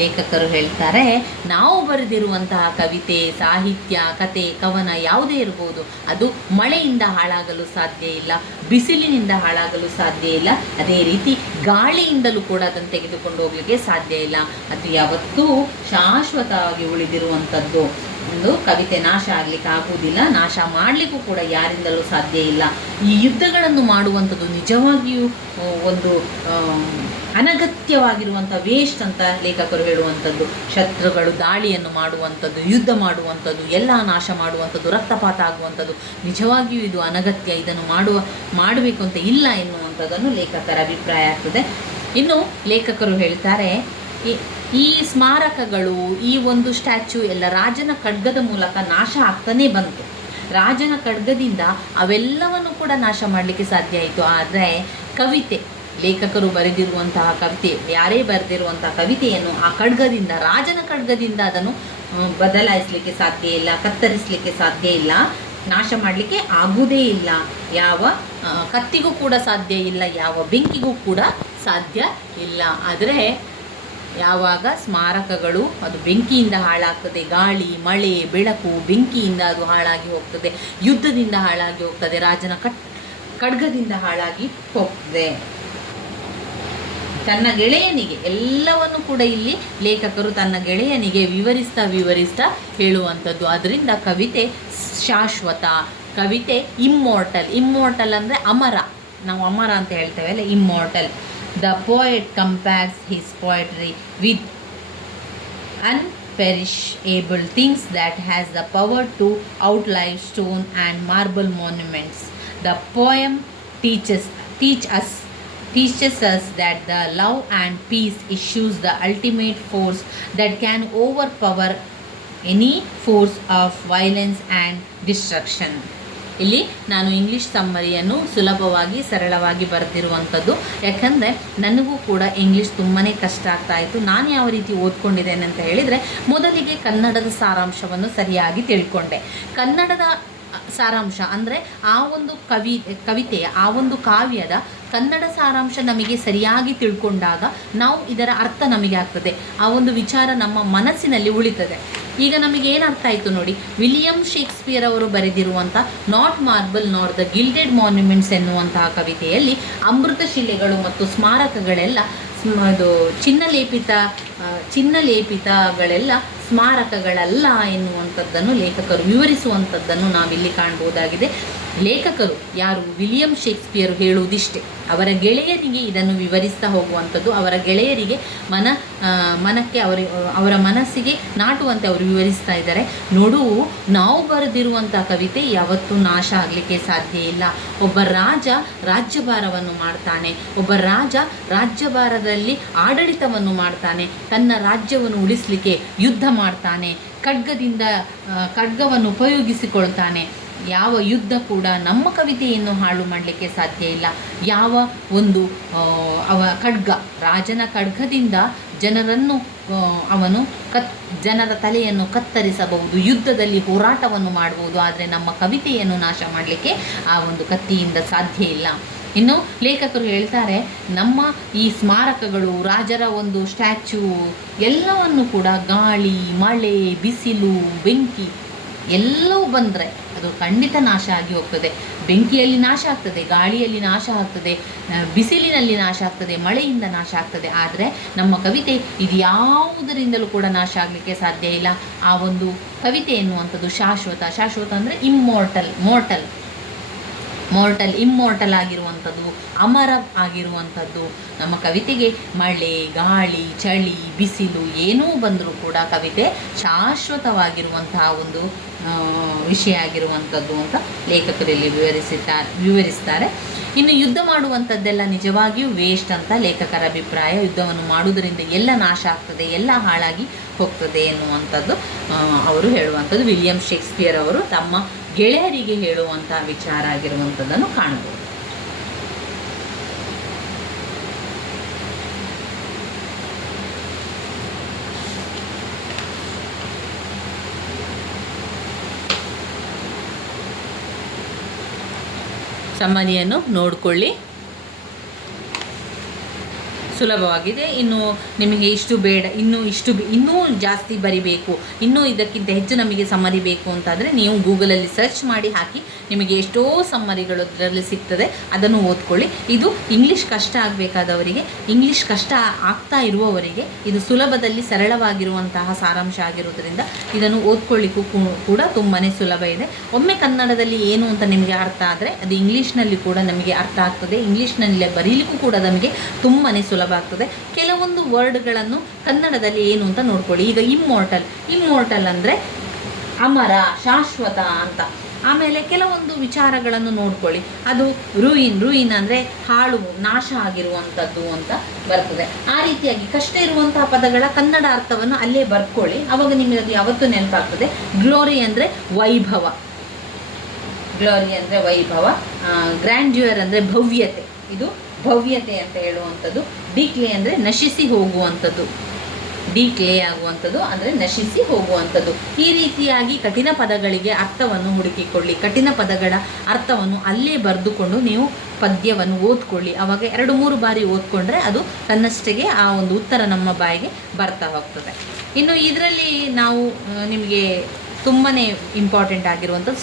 ಲೇಖಕರು ಹೇಳ್ತಾರೆ, ನಾವು ಬರೆದಿರುವಂತಹ ಕವಿತೆ, ಸಾಹಿತ್ಯ, ಕತೆ, ಕವನ ಯಾವುದೇ ಇರ್ಬೋದು, ಅದು ಮಳೆಯಿಂದ ಹಾಳಾಗಲು ಸಾಧ್ಯ ಇಲ್ಲ, ಬಿಸಿಲಿನಿಂದ ಹಾಳಾಗಲು ಸಾಧ್ಯ ಇಲ್ಲ, ಅದೇ ರೀತಿ ಗಾಳಿಯಿಂದಲೂ ಕೂಡ ಅದನ್ನು ತೆಗೆದುಕೊಂಡು ಹೋಗಲಿಕ್ಕೆ ಸಾಧ್ಯ ಇಲ್ಲ. ಅದು ಯಾವತ್ತೂ ಶಾಶ್ವತವಾಗಿ ಉಳಿದಿರುವಂಥದ್ದು. ಒಂದು ಕವಿತೆ ನಾಶ ಆಗಲಿಕ್ಕೆ ಆಗುವುದಿಲ್ಲ, ನಾಶ ಮಾಡಲಿಕ್ಕೂ ಕೂಡ ಯಾರಿಂದಲೂ ಸಾಧ್ಯ ಇಲ್ಲ. ಈ ಯುದ್ಧಗಳನ್ನು ಮಾಡುವಂಥದ್ದು ನಿಜವಾಗಿಯೂ ಒಂದು ಅನಗತ್ಯವಾಗಿರುವಂಥ ವೇಸ್ಟ್ ಅಂತ ಲೇಖಕರು ಹೇಳುವಂಥದ್ದು. ಶತ್ರುಗಳು ದಾಳಿಯನ್ನು ಮಾಡುವಂಥದ್ದು, ಯುದ್ಧ ಮಾಡುವಂಥದ್ದು, ಎಲ್ಲ ನಾಶ ಮಾಡುವಂಥದ್ದು, ರಕ್ತಪಾತ ಆಗುವಂಥದ್ದು ನಿಜವಾಗಿಯೂ ಇದು ಅನಗತ್ಯ, ಇದನ್ನು ಮಾಡಬೇಕು ಅಂತ ಇಲ್ಲ ಎನ್ನುವಂಥದ್ದನ್ನು ಲೇಖಕರ ಅಭಿಪ್ರಾಯ ಆಗ್ತದೆ. ಇನ್ನು ಲೇಖಕರು ಹೇಳ್ತಾರೆ, ಈ ಸ್ಮಾರಕಗಳು, ಈ ಒಂದು ಸ್ಟ್ಯಾಚ್ಯೂ ಎಲ್ಲ ರಾಜನ ಖಡ್ಗದ ಮೂಲಕ ನಾಶ ಆಗ್ತಾನೇ ಬಂತು. ರಾಜನ ಖಡ್ಗದಿಂದ ಅವೆಲ್ಲವನ್ನು ಕೂಡ ನಾಶ ಮಾಡಲಿಕ್ಕೆ ಸಾಧ್ಯ ಆಯಿತು. ಆದರೆ ಕವಿತೆ, ಲೇಖಕರು ಬರೆದಿರುವಂತಹ ಕವಿತೆ, ಯಾರೇ ಬರೆದಿರುವಂತಹ ಕವಿತೆಯನ್ನು ಆ ಖಡ್ಗದಿಂದ, ರಾಜನ ಖಡ್ಗದಿಂದ ಅದನ್ನು ಬದಲಾಯಿಸಲಿಕ್ಕೆ ಸಾಧ್ಯ ಇಲ್ಲ, ಕತ್ತರಿಸಲಿಕ್ಕೆ ಸಾಧ್ಯ ಇಲ್ಲ, ನಾಶ ಮಾಡಲಿಕ್ಕೆ ಆಗುವುದೇ ಇಲ್ಲ. ಯಾವ ಕತ್ತಿಗೂ ಕೂಡ ಸಾಧ್ಯ ಇಲ್ಲ, ಯಾವ ಬೆಂಕಿಗೂ ಕೂಡ ಸಾಧ್ಯ ಇಲ್ಲ. ಆದರೆ ಯಾವಾಗ ಸ್ಮಾರಕಗಳು ಅದು ಬೆಂಕಿಯಿಂದ ಹಾಳಾಗ್ತದೆ, ಗಾಳಿ, ಮಳೆ, ಬೆಳಕು, ಬೆಂಕಿಯಿಂದ ಅದು ಹಾಳಾಗಿ ಹೋಗ್ತದೆ, ಯುದ್ಧದಿಂದ ಹಾಳಾಗಿ ಹೋಗ್ತದೆ, ರಾಜನ ಖಡ್ಗದಿಂದ ಹಾಳಾಗಿ ಹೋಗ್ತದೆ. ತನ್ನ ಗೆಳೆಯನಿಗೆ ಎಲ್ಲವನ್ನು ಕೂಡ ಇಲ್ಲಿ ಲೇಖಕರು ತನ್ನ ಗೆಳೆಯನಿಗೆ ವಿವರಿಸ್ತಾ ಹೇಳುವಂಥದ್ದು. ಅದರಿಂದ ಕವಿತೆ ಶಾಶ್ವತ, ಕವಿತೆ ಇಮ್ಮೋರ್ಟಲ್ ಅಂದರೆ ಅಮರ. ನಾವು ಅಮರ ಅಂತ ಹೇಳ್ತೇವೆ ಅಲ್ಲ, ಇಮ್ಮೋರ್ಟಲ್. The poet compares his poetry with unperishable things that has the power to outlive stone and marble monuments. The poem teaches us that the love and peace issues the ultimate force that can overpower any force of violence and destruction. ಇಲ್ಲಿ ನಾನು English ಸಮ್ಮರಿಯನ್ನು ಸುಲಭವಾಗಿ, ಸರಳವಾಗಿ ಬರೆದಿರುವಂಥದ್ದು. ಯಾಕಂದರೆ ನನಗೂ ಕೂಡ English ತುಂಬಾ ಕಷ್ಟ ಆಗ್ತಾಯಿತ್ತು. ನಾನು ಯಾವ ರೀತಿ ಓದ್ಕೊಂಡಿದ್ದೇನೆ ಅಂತ ಹೇಳಿದರೆ, ಮೊದಲಿಗೆ ಕನ್ನಡದ ಸಾರಾಂಶವನ್ನು ಸರಿಯಾಗಿ ತಿಳ್ಕೊಂಡೆ. ಕನ್ನಡದ ಸಾರಾಂಶ ಅಂದರೆ ಆ ಒಂದು ಕವಿತೆಯ, ಆ ಒಂದು ಕಾವ್ಯದ ಕನ್ನಡ ಸಾರಾಂಶ ನಮಗೆ ಸರಿಯಾಗಿ ತಿಳ್ಕೊಂಡಾಗ ನಾವು ಇದರ ಅರ್ಥ ನಮಗೆ ಆಗ್ತದೆ, ಆ ಒಂದು ವಿಚಾರ ನಮ್ಮ ಮನಸ್ಸಿನಲ್ಲಿ ಉಳಿತದೆ. ಈಗ ನಮಗೆ ಏನು ಅರ್ಥ ಆಯಿತು ನೋಡಿ, ವಿಲಿಯಂ ಶೇಕ್ಸ್ಪಿಯರ್ ಅವರು ಬರೆದಿರುವಂಥ not marble nor the gilded monuments ಎನ್ನುವಂತಹ ಕವಿತೆಯಲ್ಲಿ ಅಮೃತಶಿಲೆಗಳು ಮತ್ತು ಸ್ಮಾರಕಗಳೆಲ್ಲ, ಅದು ಚಿನ್ನಲೇಪಿತಗಳೆಲ್ಲ ಸ್ಮಾರಕಗಳಲ್ಲ ಎನ್ನುವಂಥದ್ದನ್ನು ಲೇಖಕರು ವಿವರಿಸುವಂಥದ್ದನ್ನು ನಾವಿಲ್ಲಿ ಕಾಣ್ಬೋದಾಗಿದೆ. ಲೇಖಕರು ಯಾರು, ವಿಲಿಯಂ ಶೇಕ್ಸ್ಪಿಯರ್ ಹೇಳುವುದಿಷ್ಟೇ, ಅವರ ಗೆಳೆಯರಿಗೆ ಇದನ್ನು ವಿವರಿಸ್ತಾ ಹೋಗುವಂಥದ್ದು, ಅವರ ಗೆಳೆಯರಿಗೆ ಮನಕ್ಕೆ ಅವರ ಮನಸ್ಸಿಗೆ ನಾಟುವಂತೆ ಅವರು ವಿವರಿಸ್ತಾ ಇದ್ದಾರೆ. ನೋಡು, ನಾವು ಬರೆದಿರುವಂಥ ಕವಿತೆ ಯಾವತ್ತೂ ನಾಶ ಆಗಲಿಕ್ಕೆ ಸಾಧ್ಯ ಇಲ್ಲ. ಒಬ್ಬ ರಾಜ ರಾಜ್ಯಭಾರವನ್ನು ಮಾಡ್ತಾನೆ, ಒಬ್ಬ ರಾಜ ರಾಜ್ಯಭಾರದಲ್ಲಿ ಆಡಳಿತವನ್ನು ಮಾಡ್ತಾನೆ, ತನ್ನ ರಾಜ್ಯವನ್ನು ಉಳಿಸಲಿಕ್ಕೆ ಯುದ್ಧ ಮಾಡ್ತಾನೆ, ಖಡ್ಗವನ್ನು ಉಪಯೋಗಿಸಿಕೊಳ್ತಾನೆ, ಯಾವ ಯುದ್ಧ ಕೂಡ ನಮ್ಮ ಕವಿತೆಯನ್ನು ಹಾಳು ಮಾಡಲಿಕ್ಕೆ ಸಾಧ್ಯ ಇಲ್ಲ. ಯಾವ ಒಂದು ರಾಜನ ಖಡ್ಗದಿಂದ ಜನರನ್ನು ಅವನು ಜನರ ತಲೆಯನ್ನು ಕತ್ತರಿಸಬಹುದು, ಯುದ್ಧದಲ್ಲಿ ಹೋರಾಟವನ್ನು ಮಾಡಬಹುದು. ಆದರೆ ನಮ್ಮ ಕವಿತೆಯನ್ನು ನಾಶ ಮಾಡಲಿಕ್ಕೆ ಆ ಒಂದು ಕತ್ತಿಯಿಂದ ಸಾಧ್ಯ ಇಲ್ಲ. ಇನ್ನು ಲೇಖಕರು ಹೇಳ್ತಾರೆ, ನಮ್ಮ ಈ ಸ್ಮಾರಕಗಳು, ರಾಜರ ಒಂದು ಸ್ಟ್ಯಾಚ್ಯೂ ಎಲ್ಲವನ್ನು ಕೂಡ ಗಾಳಿ, ಮಳೆ, ಬಿಸಿಲು, ಬೆಂಕಿ ಎಲ್ಲವೂ ಬಂದರೆ ಅದು ಖಂಡಿತ ನಾಶ ಆಗಿ ಹೋಗ್ತದೆ. ಬೆಂಕಿಯಲ್ಲಿ ನಾಶ ಆಗ್ತದೆ, ಗಾಳಿಯಲ್ಲಿ ನಾಶ ಆಗ್ತದೆ, ಬಿಸಿಲಿನಲ್ಲಿ ನಾಶ ಆಗ್ತದೆ, ಮಳೆಯಿಂದ ನಾಶ ಆಗ್ತದೆ. ಆದರೆ ನಮ್ಮ ಕವಿತೆ ಇದು ಯಾವುದರಿಂದಲೂ ಕೂಡ ನಾಶ ಆಗಲಿಕ್ಕೆ ಸಾಧ್ಯ ಇಲ್ಲ. ಆ ಒಂದು ಕವಿತೆ ಎನ್ನುವಂಥದ್ದು ಶಾಶ್ವತ. ಶಾಶ್ವತ ಅಂದರೆ ಇಮ್ಮೋರ್ಟಲ್ ಆಗಿರುವಂಥದ್ದು, ಅಮರ ಆಗಿರುವಂಥದ್ದು. ನಮ್ಮ ಕವಿತೆಗೆ ಮಳೆ, ಗಾಳಿ, ಚಳಿ, ಬಿಸಿಲು ಏನೂ ಬಂದರೂ ಕೂಡ ಕವಿತೆ ಶಾಶ್ವತವಾಗಿರುವಂತಹ ಒಂದು ವಿಷಯ ಆಗಿರುವಂಥದ್ದು ಅಂತ ಲೇಖಕರಲ್ಲಿ ವಿವರಿಸ್ತಾರೆ. ಇನ್ನು ಯುದ್ಧ ಮಾಡುವಂಥದ್ದೆಲ್ಲ ನಿಜವಾಗಿಯೂ ವೇಸ್ಟ್ ಅಂತ ಲೇಖಕರ ಅಭಿಪ್ರಾಯ. ಯುದ್ಧವನ್ನು ಮಾಡುವುದರಿಂದ ಎಲ್ಲ ನಾಶ ಆಗ್ತದೆ, ಎಲ್ಲ ಹಾಳಾಗಿ ಹೋಗ್ತದೆ ಎನ್ನುವಂಥದ್ದು ಅವರು ಹೇಳುವಂಥದ್ದು. ವಿಲಿಯಂ ಶೇಕ್ಸ್ಪಿಯರ್ ಅವರು ತಮ್ಮ ಗೆಳೆಯರಿಗೆ ಹೇಳುವಂಥ ವಿಚಾರ ಆಗಿರುವಂಥದ್ದನ್ನು ಕಾಣಬಹುದು. ಸಮ್ಮರಿಯನ್ನು ನೋಡಿಕೊಳ್ಳಿ, ಸುಲಭವಾಗಿದೆ. ಇನ್ನು ನಿಮಗೆ ಇಷ್ಟು ಬೇಡ, ಇನ್ನೂ ಜಾಸ್ತಿ ಬರಿಬೇಕು, ಇನ್ನೂ ಇದಕ್ಕಿಂತ ಹೆಚ್ಚು ನಮಗೆ ಸಮ್ಮರಿ ಬೇಕು ಅಂತಾದರೆ ನೀವು ಗೂಗಲಲ್ಲಿ ಸರ್ಚ್ ಮಾಡಿ ಹಾಕಿ, ನಿಮಗೆ ಎಷ್ಟೋ ಸಮ್ಮರಿಗಳು ಅದರಲ್ಲಿ ಸಿಗ್ತದೆ, ಅದನ್ನು ಓದ್ಕೊಳ್ಳಿ. ಇದು ಇಂಗ್ಲೀಷ್ ಕಷ್ಟ ಆಗಬೇಕಾದವರಿಗೆ, ಇಂಗ್ಲೀಷ್ ಕಷ್ಟ ಆಗ್ತಾ ಇರುವವರಿಗೆ ಇದು ಸುಲಭದಲ್ಲಿ ಸರಳವಾಗಿರುವಂತಹ ಸಾರಾಂಶ ಆಗಿರೋದ್ರಿಂದ ಇದನ್ನು ಓದ್ಕೊಳ್ಳಿಕ್ಕೂ ಕೂಡ ತುಂಬಾ ಸುಲಭ ಇದೆ. ಒಮ್ಮೆ ಕನ್ನಡದಲ್ಲಿ ಏನು ಅಂತ ನಿಮಗೆ ಅರ್ಥ ಆದರೆ ಅದು ಇಂಗ್ಲೀಷ್ನಲ್ಲಿ ಕೂಡ ನಮಗೆ ಅರ್ಥ ಆಗ್ತದೆ. ಇಂಗ್ಲೀಷ್ನಲ್ಲೇ ಬರೀಲಿಕ್ಕೂ ಕೂಡ ನಮಗೆ ತುಂಬಾ ಸುಲಭ ಆಗ್ತದೆ. ಕೆಲವೊಂದು ವರ್ಡ್ಗಳನ್ನು ಕನ್ನಡದಲ್ಲಿ ಏನು ಅಂತ ನೋಡ್ಕೊಳ್ಳಿ. ಈಗ ಇಮ್ಮೋರ್ಟಲ್ ಅಂದರೆ ಅಮರ, ಶಾಶ್ವತ ಅಂತ. ಆಮೇಲೆ ಕೆಲವೊಂದು ವಿಚಾರಗಳನ್ನು ನೋಡ್ಕೊಳ್ಳಿ. ಅದು ರೂಯಿನ್ ಅಂದರೆ ಹಾಳು, ನಾಶ ಆಗಿರುವಂಥದ್ದು ಅಂತ ಬರ್ತದೆ. ಆ ರೀತಿಯಾಗಿ ಕಷ್ಟ ಇರುವಂತಹ ಪದಗಳ ಕನ್ನಡ ಅರ್ಥವನ್ನು ಅಲ್ಲೇ ಬರ್ಕೊಳ್ಳಿ, ಅವಾಗ ನಿಮಗೆ ಅದು ಯಾವತ್ತೂ ನೆನಪಾಗ್ತದೆ. ಗ್ಲೋರಿ ಅಂದರೆ ವೈಭವ, ಗ್ರ್ಯಾಂಡ್ಯೂರ್ ಅಂದರೆ ಭವ್ಯತೆ, ಇದು ಭವ್ಯತೆ ಅಂತ ಹೇಳುವಂಥದ್ದು. ಡಿಕ್ಲೇ ಅಂದರೆ ನಶಿಸಿ ಹೋಗುವಂಥದ್ದು, ಅಂದರೆ ನಶಿಸಿ ಹೋಗುವಂಥದ್ದು. ಈ ರೀತಿಯಾಗಿ ಕಠಿಣ ಪದಗಳಿಗೆ ಅರ್ಥವನ್ನು ಹುಡುಕಿಕೊಳ್ಳಿ. ಕಠಿಣ ಪದಗಳ ಅರ್ಥವನ್ನು ಅಲ್ಲೇ ಬರೆದುಕೊಂಡು ನೀವು ಪದ್ಯವನ್ನು ಓದ್ಕೊಳ್ಳಿ. ಆವಾಗ 2-3 ಬಾರಿ ಓದ್ಕೊಂಡ್ರೆ ಅದು ತನ್ನಷ್ಟಕ್ಕೆ ಆ ಒಂದು ಉತ್ತರ ನಮ್ಮ ಬಾಯಿಗೆ ಬರ್ತಾ ಹೋಗ್ತದೆ. ಇನ್ನು ಇದರಲ್ಲಿ ನಾವು ನಿಮಗೆ ತುಂಬಾ ಇಂಪಾರ್ಟೆಂಟ್ ಆಗಿರುವಂಥದ್ದು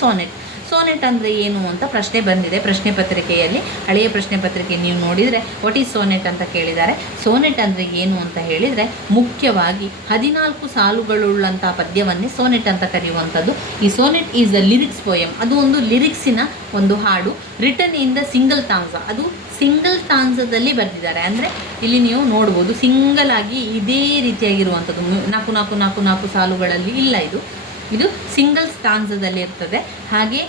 ಸೋನೆಟ್ ಅಂದರೆ ಏನು ಅಂತ ಪ್ರಶ್ನೆ ಬಂದಿದೆ ಪ್ರಶ್ನೆ ಪತ್ರಿಕೆಯಲ್ಲಿ. ಹಳೆಯ ಪ್ರಶ್ನೆ ಪತ್ರಿಕೆ ನೀವು ನೋಡಿದರೆ ವಾಟ್ ಈಸ್ ಸೋನೆಟ್ ಅಂತ ಕೇಳಿದ್ದಾರೆ. ಸೋನೆಟ್ ಅಂದರೆ ಏನು ಅಂತ ಹೇಳಿದರೆ, ಮುಖ್ಯವಾಗಿ 14 ಸಾಲುಗಳುಳ್ಳಂಥ ಪದ್ಯವನ್ನೇ ಸೋನೆಟ್ ಅಂತ ಕರೆಯುವಂಥದ್ದು. ಈ Sonet is a lyrics poem, ಅದು ಒಂದು ಲಿರಿಕ್ಸಿನ ಒಂದು ಹಾಡು. ರಿಟನ್ ಇನ್ ದ ಸಿಂಗಲ್ ತಾಂಜ, ಅದು ಸಿಂಗಲ್ ತಾಂಜದಲ್ಲಿ ಬರೆದಿದ್ದಾರೆ. ಅಂದರೆ ಇಲ್ಲಿ ನೀವು ನೋಡ್ಬೋದು, ಸಿಂಗಲ್ ಆಗಿ ಇದೇ ರೀತಿಯಾಗಿರುವಂಥದ್ದು 4 ಸಾಲುಗಳಲ್ಲಿ ಇಲ್ಲ, ಇದು ಸಿಂಗಲ್ ಸ್ಟಾನ್ಸದಲ್ಲಿ ಇರ್ತದೆ. ಹಾಗೆ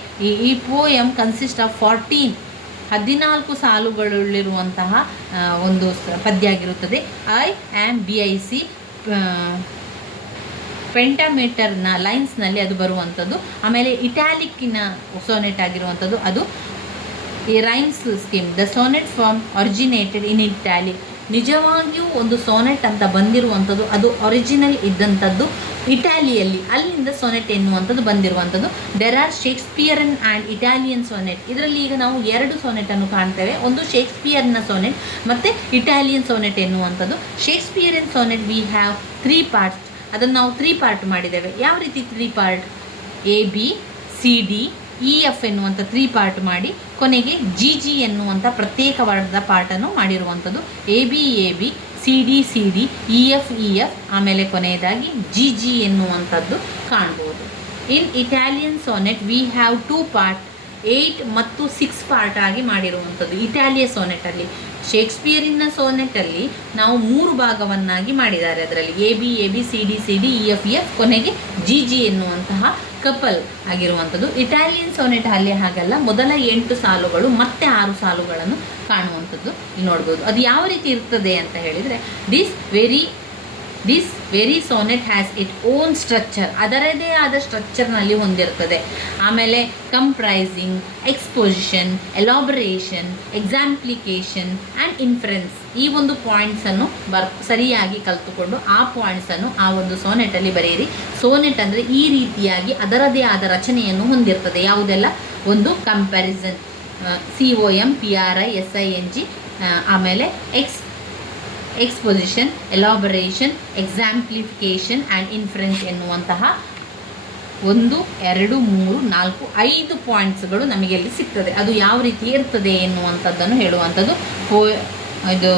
ಈ ಪೋಯಮ್ ಕನ್ಸಿಸ್ಟ್ ಆಫ್ 14 ಸಾಲುಗಳುಳ್ಳಿರುವಂತಹ ಒಂದು ಪದ್ಯ ಆಗಿರುತ್ತದೆ. BIC ಪೆಂಟಾಮೀಟರ್ನ ಲೈನ್ಸ್ನಲ್ಲಿ ಅದು ಬರುವಂಥದ್ದು. ಆಮೇಲೆ ಇಟ್ಯಾಲಿಕ್ಕಿನ ಸೋನೆಟ್ ಆಗಿರುವಂಥದ್ದು, ಅದು ಈ rhymes scheme. The sonnet form originated in italic. ನಿಜವಾಗಿಯೂ ಒಂದು ಸೋನೆಟ್ ಅಂತ ಬಂದಿರುವಂಥದ್ದು ಅದು ಒರಿಜಿನಲ್ ಇದ್ದಂಥದ್ದು ಇಟಾಲಿಯಲ್ಲಿ, ಅಲ್ಲಿಂದ ಸೋನೆಟ್ ಎನ್ನುವಂಥದ್ದು ಬಂದಿರುವಂಥದ್ದು. There are Shakespearean and Italian sonnet. ಇದರಲ್ಲಿ ಈಗ ನಾವು 2 ಸೋನೆಟನ್ನು ಕಾಣ್ತೇವೆ, ಒಂದು ಶೇಕ್ಸ್ಪಿಯರ್ನ ಸೋನೆಟ್ ಮತ್ತು ಇಟಾಲಿಯನ್ ಸೋನೆಟ್ ಎನ್ನುವಂಥದ್ದು. Shakespearean sonnet we have 3 parts, ಅದನ್ನು ನಾವು 3 ಪಾರ್ಟ್ ಮಾಡಿದ್ದೇವೆ. ಯಾವ ರೀತಿ 3 ಪಾರ್ಟ್? ABCDEF ಎನ್ನುವಂಥ 3 ಪಾರ್ಟ್ ಮಾಡಿ ಕೊನೆಗೆ GG ಎನ್ನುವಂಥ ಪ್ರತ್ಯೇಕವಾದ ಪಾರ್ಟನ್ನು ಮಾಡಿರುವಂಥದ್ದು. ABCDEF ಆಮೇಲೆ ಕೊನೆಯದಾಗಿ GG ಎನ್ನುವಂಥದ್ದು ಕಾಣ್ಬೋದು. In Italian sonnet we have 2 part, 8 ಮತ್ತು 6 ಪಾರ್ಟ್ ಆಗಿ ಮಾಡಿರುವಂಥದ್ದು. ಇಟಾಲಿಯ ಸೋನೆಟಲ್ಲಿ, ಶೇಕ್ಸ್ಪಿಯರಿನ ಸೋನೆಟಲ್ಲಿ ನಾವು 3 ಭಾಗವನ್ನಾಗಿ ಮಾಡಿದ್ದಾರೆ. ಅದರಲ್ಲಿ ABCDEF ಕೊನೆಗೆ GG ಎನ್ನುವಂತಹ ಕಪಲ್ ಆಗಿರುವಂಥದ್ದು. ಇಟಾಲಿಯನ್ ಸೋನೆಟ್ ಅಲ್ಲಿ ಹಾಗಲ್ಲ, ಮೊದಲ 8 ಸಾಲುಗಳು ಮತ್ತೆ 6 ಸಾಲುಗಳನ್ನು ಕಾಣುವಂಥದ್ದು ಇಲ್ಲಿ ನೋಡ್ಬೋದು. ಅದು ಯಾವ ರೀತಿ ಇರ್ತದೆ ಅಂತ ಹೇಳಿದರೆ, this very this very Sonet has it own structure, ಅದರದೇ ಆದ ಸ್ಟ್ರಕ್ಚರ್ನಲ್ಲಿ ಹೊಂದಿರ್ತದೆ. ಆಮೇಲೆ ಕಂಪ್ರೈಸಿಂಗ್, ಎಕ್ಸ್ಪೊಸಿಷನ್, ಎಲಾಬರೇಷನ್, ಎಕ್ಸಾಂಪ್ಲಿಕೇಶನ್ ಆ್ಯಂಡ್ ಇನ್ಫರೆನ್ಸ್, ಈ ಒಂದು ಪಾಯಿಂಟ್ಸನ್ನು ಸರಿಯಾಗಿ ಕಲಿತುಕೊಂಡು ಆ ಪಾಯಿಂಟ್ಸನ್ನು ಆ ಒಂದು ಸೋನೆಟಲ್ಲಿ ಬರೆಯಿರಿ. ಸೋನೆಟ್ ಅಂದರೆ ಈ ರೀತಿಯಾಗಿ ಅದರದೇ ಆದ ರಚನೆಯನ್ನು ಹೊಂದಿರ್ತದೆ. ಯಾವುದೆಲ್ಲ? ಒಂದು ಕಂಪ್ಯಾರಿಸನ್, COMPRISING, ಆಮೇಲೆ ಎಕ್ಸ್ಪೊಸಿಷನ್, ಎಲಾಬರೇಷನ್, ಎಕ್ಸಾಂಪ್ಲಿಫಿಕೇಷನ್ ಆ್ಯಂಡ್ ಇನ್ಫರೆನ್ಸ್ ಎನ್ನುವಂತಹ 1, 2, 3, 4, 5 ಪಾಯಿಂಟ್ಸ್ಗಳು ನಮಗೆ ಅಲ್ಲಿ ಸಿಗ್ತದೆ. ಅದು ಯಾವ ರೀತಿ ಇರ್ತದೆ ಎನ್ನುವಂಥದ್ದನ್ನು ಹೇಳುವಂಥದ್ದು ಇದು